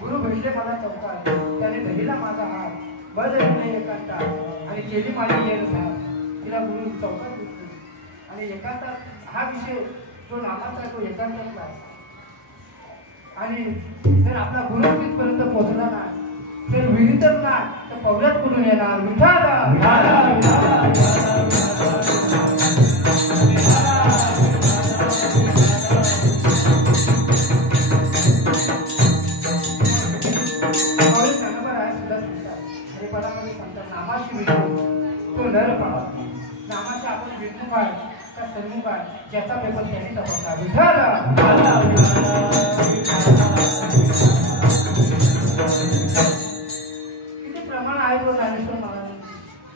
गुरु भेटले मला चौकात, त्याने धरीला माझा हात, बदलले एकांतात आणि केली माझी येर झाड. तिला गुरु चौकात भेटले आणि एकांतात हा विषय जो नामाचा तो एकांतातला आहे. आणि जर आपला गुरु तिथपर्यंत पोहोचला नाही तर विहिरीतच नाही तर पवल्यात कुठून येणार. नामाशी विष्णू तो नर पाहा, नामाचे आपण विष्णू पाय का सन्मुख आहे ज्याचा पेपर त्यांनी तपासला. किती प्रमाण आहे तो ज्ञानेश्वर महाराज.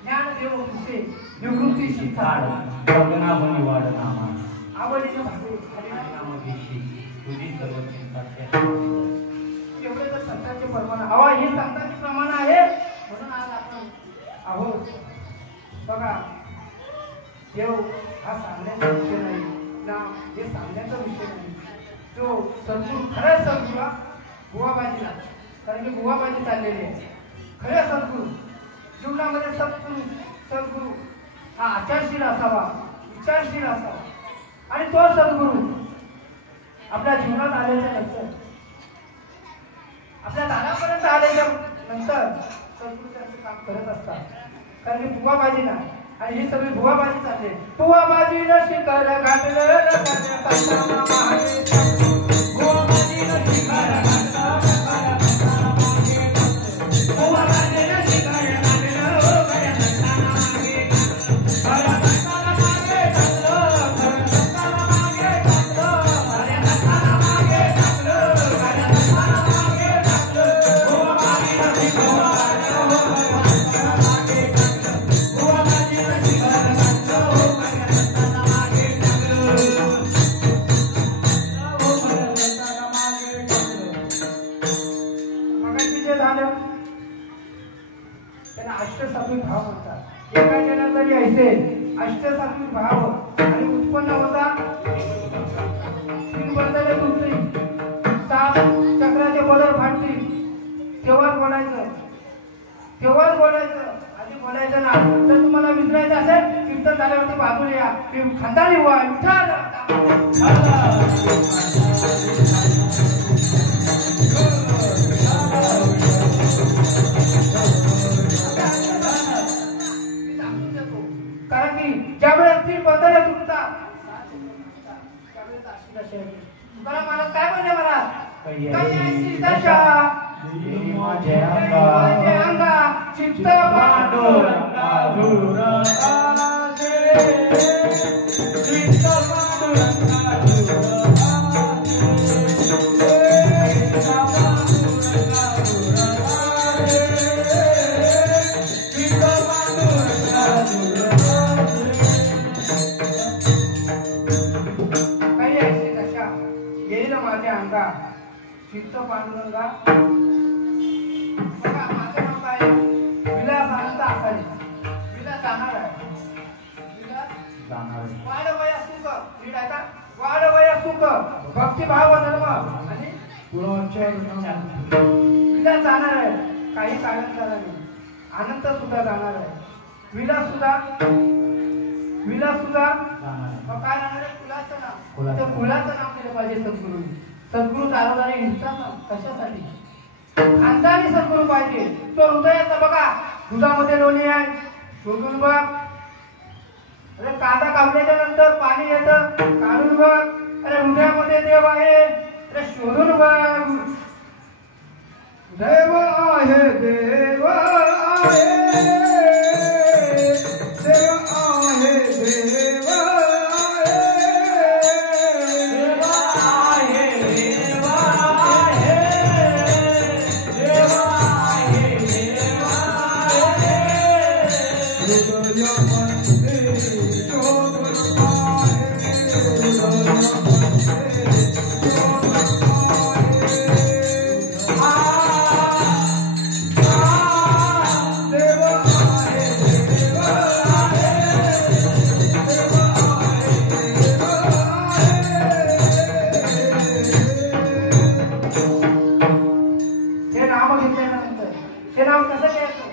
ज्ञान देव तुझे निवृत्तीशी चाड आवडीने भावे एवढे तर संतांचे प्रमाण हवा ही संतांचे प्रमाण आहे. म्हणून आज आपण आहोत. बघा देव हा सांगण्याचा विषय नाही ना, हे सांगण्याचा विषय नाही. जो सद्गुरू खऱ्या सद्गुरूला बुवाबाजीला, कारण की बुवाबाजी चाललेली आहे. खऱ्या सद्गुरू जीवनामध्ये सद्गुरू हा आचारशील असावा, विचारशील असावा. आणि तो सद्गुरू आपल्या जीवनात आल्याच्या नंतर, आपल्या दारापर्यंत आल्याच्या नंतर सद्गुरू त्यांचं काम करत असतात. कारण की बुवाबाजी नाही. आणि ही सगळी बुवाबाजी चालते. बुवाबाजी न शिकर घातलं अष्टसात्विक भाव म्हणतात. एका जनातरी ऐसे अष्टसात्विक भाव आणि उत्पन्न होता. 3 बंधारे तुटली, 7 चक्राचे बदल फाटतील. तेव्हाच बोलायचं आधी बोलायचं ना. जर तुम्हाला विसरायचं असेल कीर्तन झाल्यावरती बाजूला या, खानदानी व्हा. कारण की ज्यावेळेस 3 बंधारे तुटतात त्यावेळेस अशी दशा येते. तुकाराम महाराज काय म्हणले महाराज, कैसी दशा माझे अंगा चित्त पांडुरंगा दूर आजे, चित्त पांडुरंगा दूर चित्त पांडुरंगा. बघा माझं नाव काय, विलास आनंद आखाडे. विलास जाणार आहे, विलास वाढवया सुख, नीट आहे का, वाढवया सुख भक्तिभाव धर्म आणि विलास जाणार आहे. काही कालांतराने आनंद सुद्धा जाणार आहे. विलास सुद्धा मग काय राहणार आहे, कुलाचं नाव. तर कुलाचं नाव दिलं पाहिजे सद्गुरू. सद्गुरू चालवणारे हिंदुस्थान कशासाठी, खानदानी सद्गुरू पाहिजे. तो हृदयाचा बघा, दुधामध्ये लोणी आहे शोधून बघ. अरे कांदा कापल्याच्या नंतर पाणी येतं काढून बघ. अरे हृदयामध्ये देव आहे, अरे शोधून बघ. देव आहे, देव आहे, देव आहे, देव देव नाम घेतल्यानंतर ते नाव कसं घ्यायचं?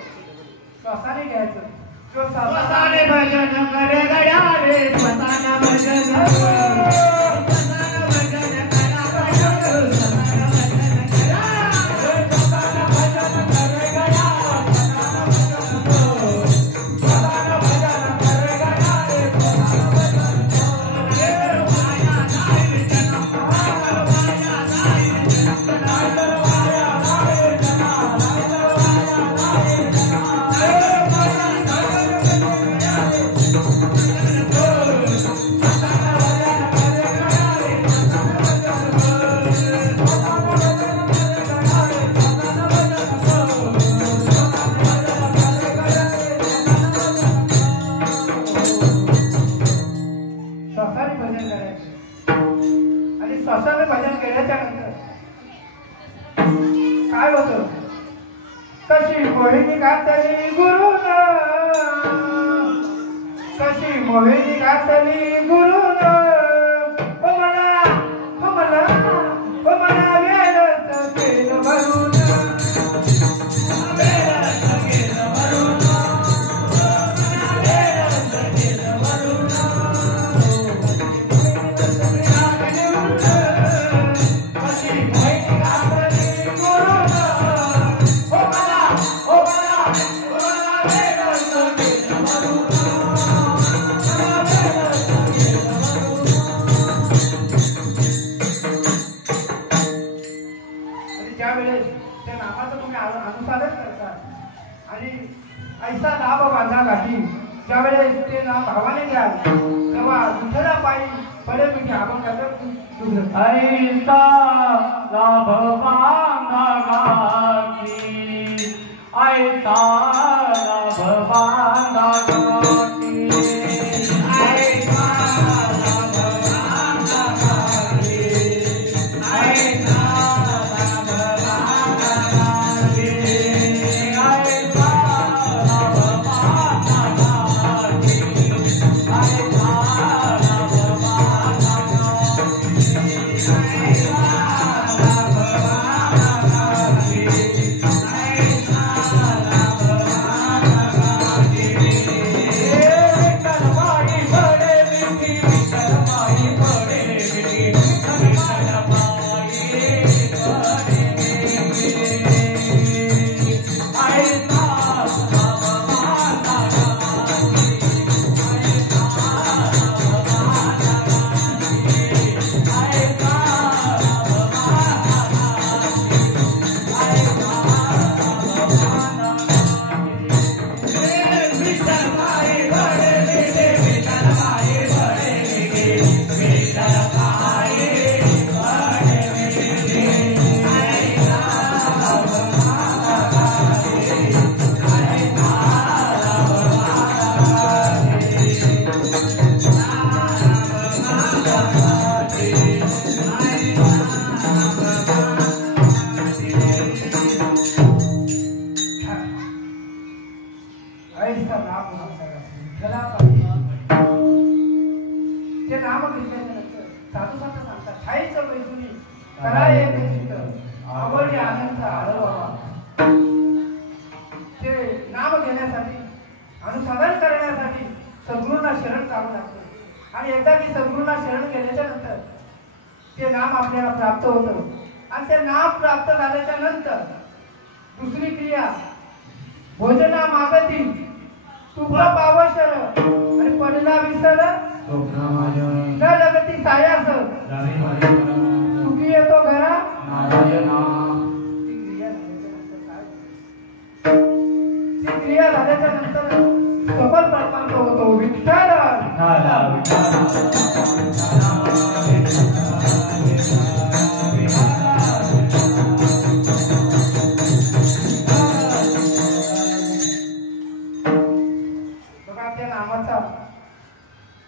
श्वासाने घ्यायचं. स्वसाने भजन करे गया रे स्वसाने भजन स्वसाने भजन करा भजन स्वसाने भजन करा स्वसाने भजन करे गया स्वसाने भजन करे गया रे स्वसाने भजन माया नाय विचना माया नाय विचना माया नाय विचना श्वासाने भजन करायचं. आणि श्वासाने भजन केल्याच्या नंतर काय होतं? कशी मोहिनी घातली गुरुन, कशी मोहिनी घातली गुरुन, ओ मला ओ मला ओ मला वेळच केलं भरून, वेळच केलं भरून, वेळच केलं भरून, कशी मोहिनी घातली गुरुन, ओ मला ओ मला ओ मला वेळच केलं भरून, ज्यावेळेस त्या नामाचं तुम्ही अनुसारच करता आणि ऐसा लाभ बांधा गाठी, ज्यावेळेस ते नाम भावाने घ्याल तेव्हा विठ्ठला पायी बरे मिठी अभंगाचं ऐसा लाभ बांधा गाठी, ऐसा लाभ बांधा गाठी, ऐसा लाभ बांधा गाठी, ऐसा लाभ बांधा गाठी, ऐसा लाभ बांधा गाठी, ऐसा लाभ बांधा ऐसा लाभ बांधा गाठी, विठ्ठला पायी ते नाम घेतल्याच्या नंतर साधू संत सांगतात ठाईचं बैसुनी करा एक चित्त आवडी आनंद आढळवा. ते नाम घेण्यासाठी अनुसाधन करण्यासाठी सद्गुरूंना शरण जावं लागतं आणि एकदा की सद्गुरूंना शरण गेल्याच्या नंतर ते नाम आपल्याला प्राप्त होतं आणि ते नाम प्राप्त झाल्याच्या नंतर दुसरी क्रिया भोजना मागती तुपा पावशर आणि पडला विसर न जगती सायास सुखी येतो घरा. ती क्रिया झाल्याच्या नंतर सफल परमार्थ होतो. विठ्ठल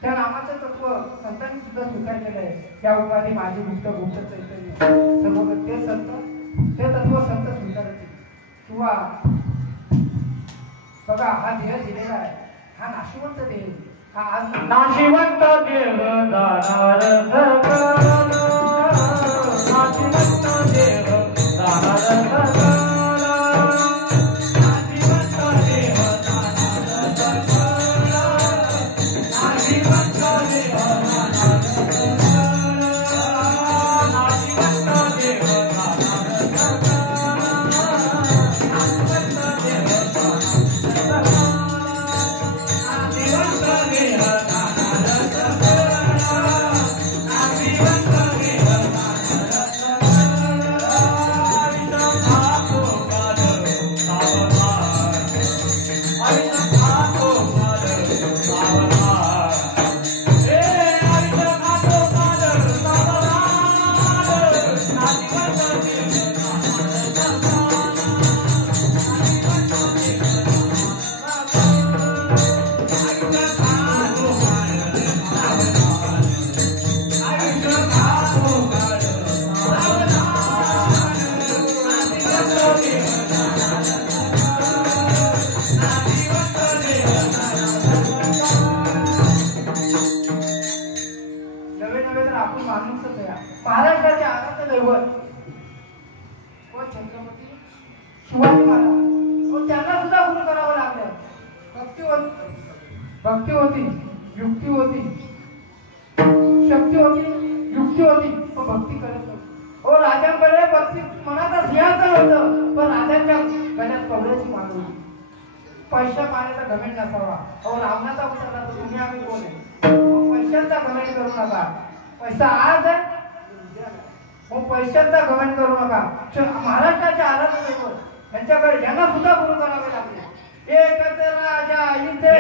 त्या नामाचं तत्व संतांनी सुद्धा स्वीकार केलं आहे. त्या उपाधी माझी मुक्त गुप्त चैतन्य सर्व ते संत ते तत्व संत स्वीकारते. किंवा बघा हा देह दिलेला आहे, हा नाशिवंत देह, हा आज नाशिवंत देह दानार सगळ, नाशिवंत देह दानार सगळ. महाराष्ट्राचे आराध्य दैवत व छत्रपती शिवाजी महाराज व त्यांना सुद्धा गुरु करावं लागलं. भक्ती होती, युक्ती होती, शक्ती होती, युक्ती होती, पण भक्ती करत नव्हती. ओ राजांकडे भक्ती मनाचा सिंहासन होतं, पण राजांच्या गळ्यात कवड्याची माळ होती. पैसा पाण्याचा घमेंड नसावा. ओ रावणाचा उतरला तर तुम्ही आम्ही कोण आहे? पैशांचा घमेंड करू नका. पैसा आज आहे, मग पैशांचा घमंड करू नका. महाराष्ट्राचे आराध्य दैवत यांच्याकडे यांना सुद्धा गुरु करावे लागले. एकच राजा इथे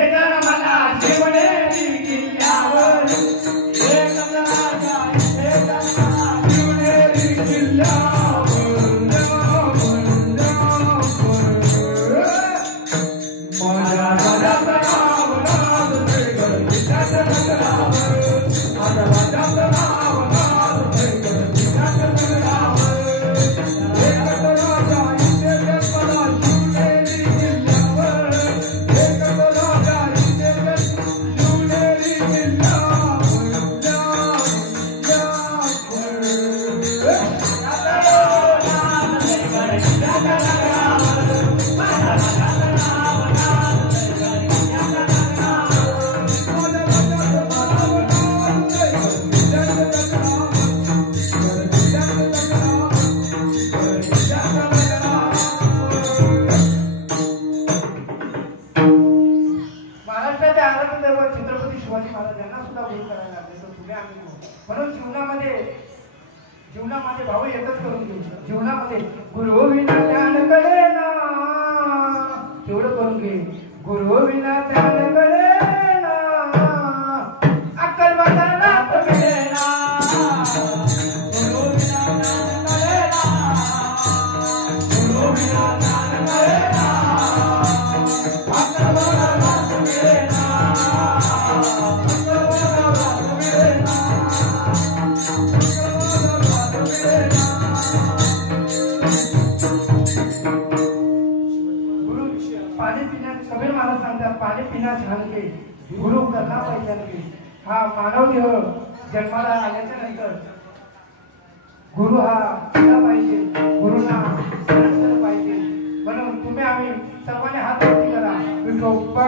मला शिवनेरी किल्ल्यावर, एकच राजा इथे शिवनेरी किल्ल्यावर, माझ्या राजाचं नाव नाव वेगळं, विठाचं नाव माझ्या राजाचं नाव नाव वेगळं, विठाचं नाव. एकच राजा इथे मला शिवनेरी किल्ल्यावर, एकच राजा इथे शिवनेरी किल्ल्यावर. महाराष्ट्राचे आराध्य दैवत छत्रपती शिवाजी महाराज यांना सुद्धा गुरु करायला लागले. तर तुम्ही आम्ही कोण? म्हणून जीवनामध्ये भाऊ एकच करून घेऊ. जीवनामध्ये गुरु विना ज्ञान कळे ना, तेवढं करून घे. गुरु विना ज्ञान कळे ना, अक्कल बाजारला मिळे ना. गुरु विना ज्ञान कळे ना, गुरु विना ज्ञान कळे ना, अक्कल बाजारला मिळे ना, अक्कल बाजारला मिळे ना. पाणी पिण्यात कबीर महाराज सांगतात, पाणी पिण्यात छान घे, गुरु करणार पाहिजे. हा मानव देह जन्माला आल्याच्या नंतर गुरु हा केला पाहिजे, गुरुना शरण पाहिजे. म्हणून तुम्ही आम्ही सर्वांनी हात वरती करा. Vithoba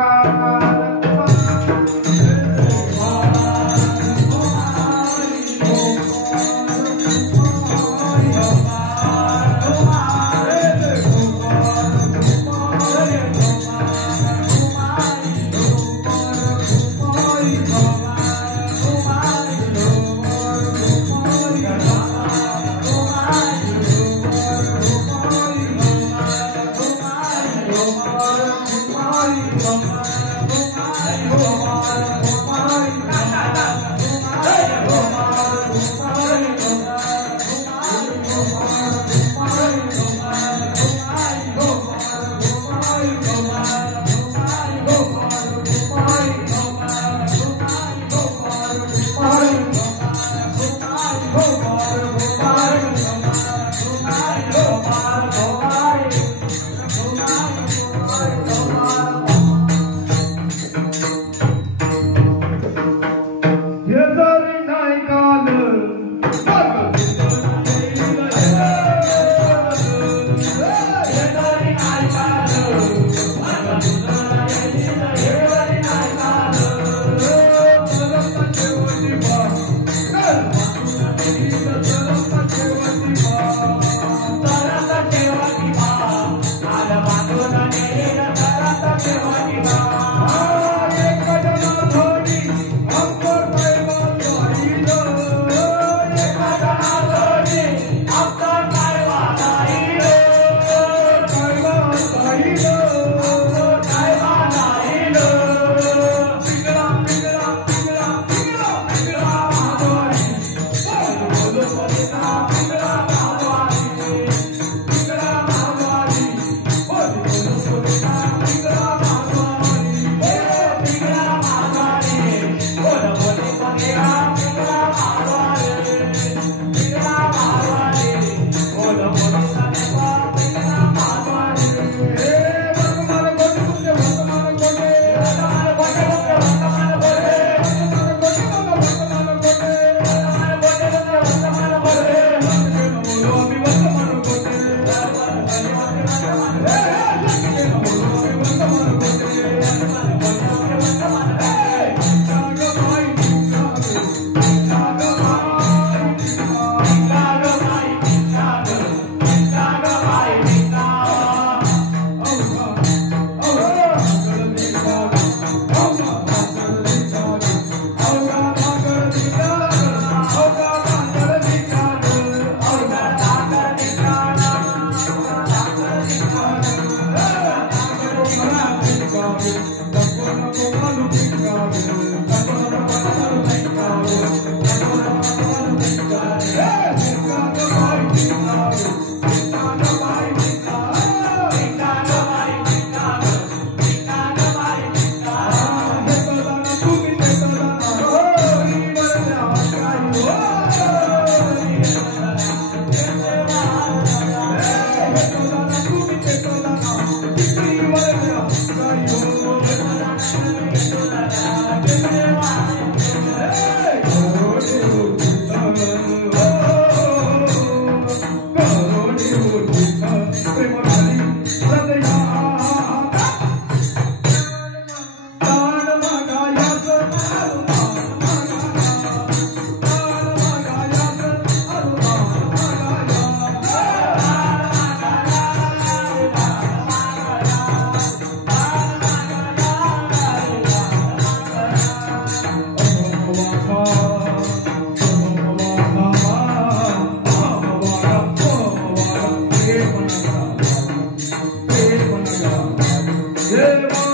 Om Yeah.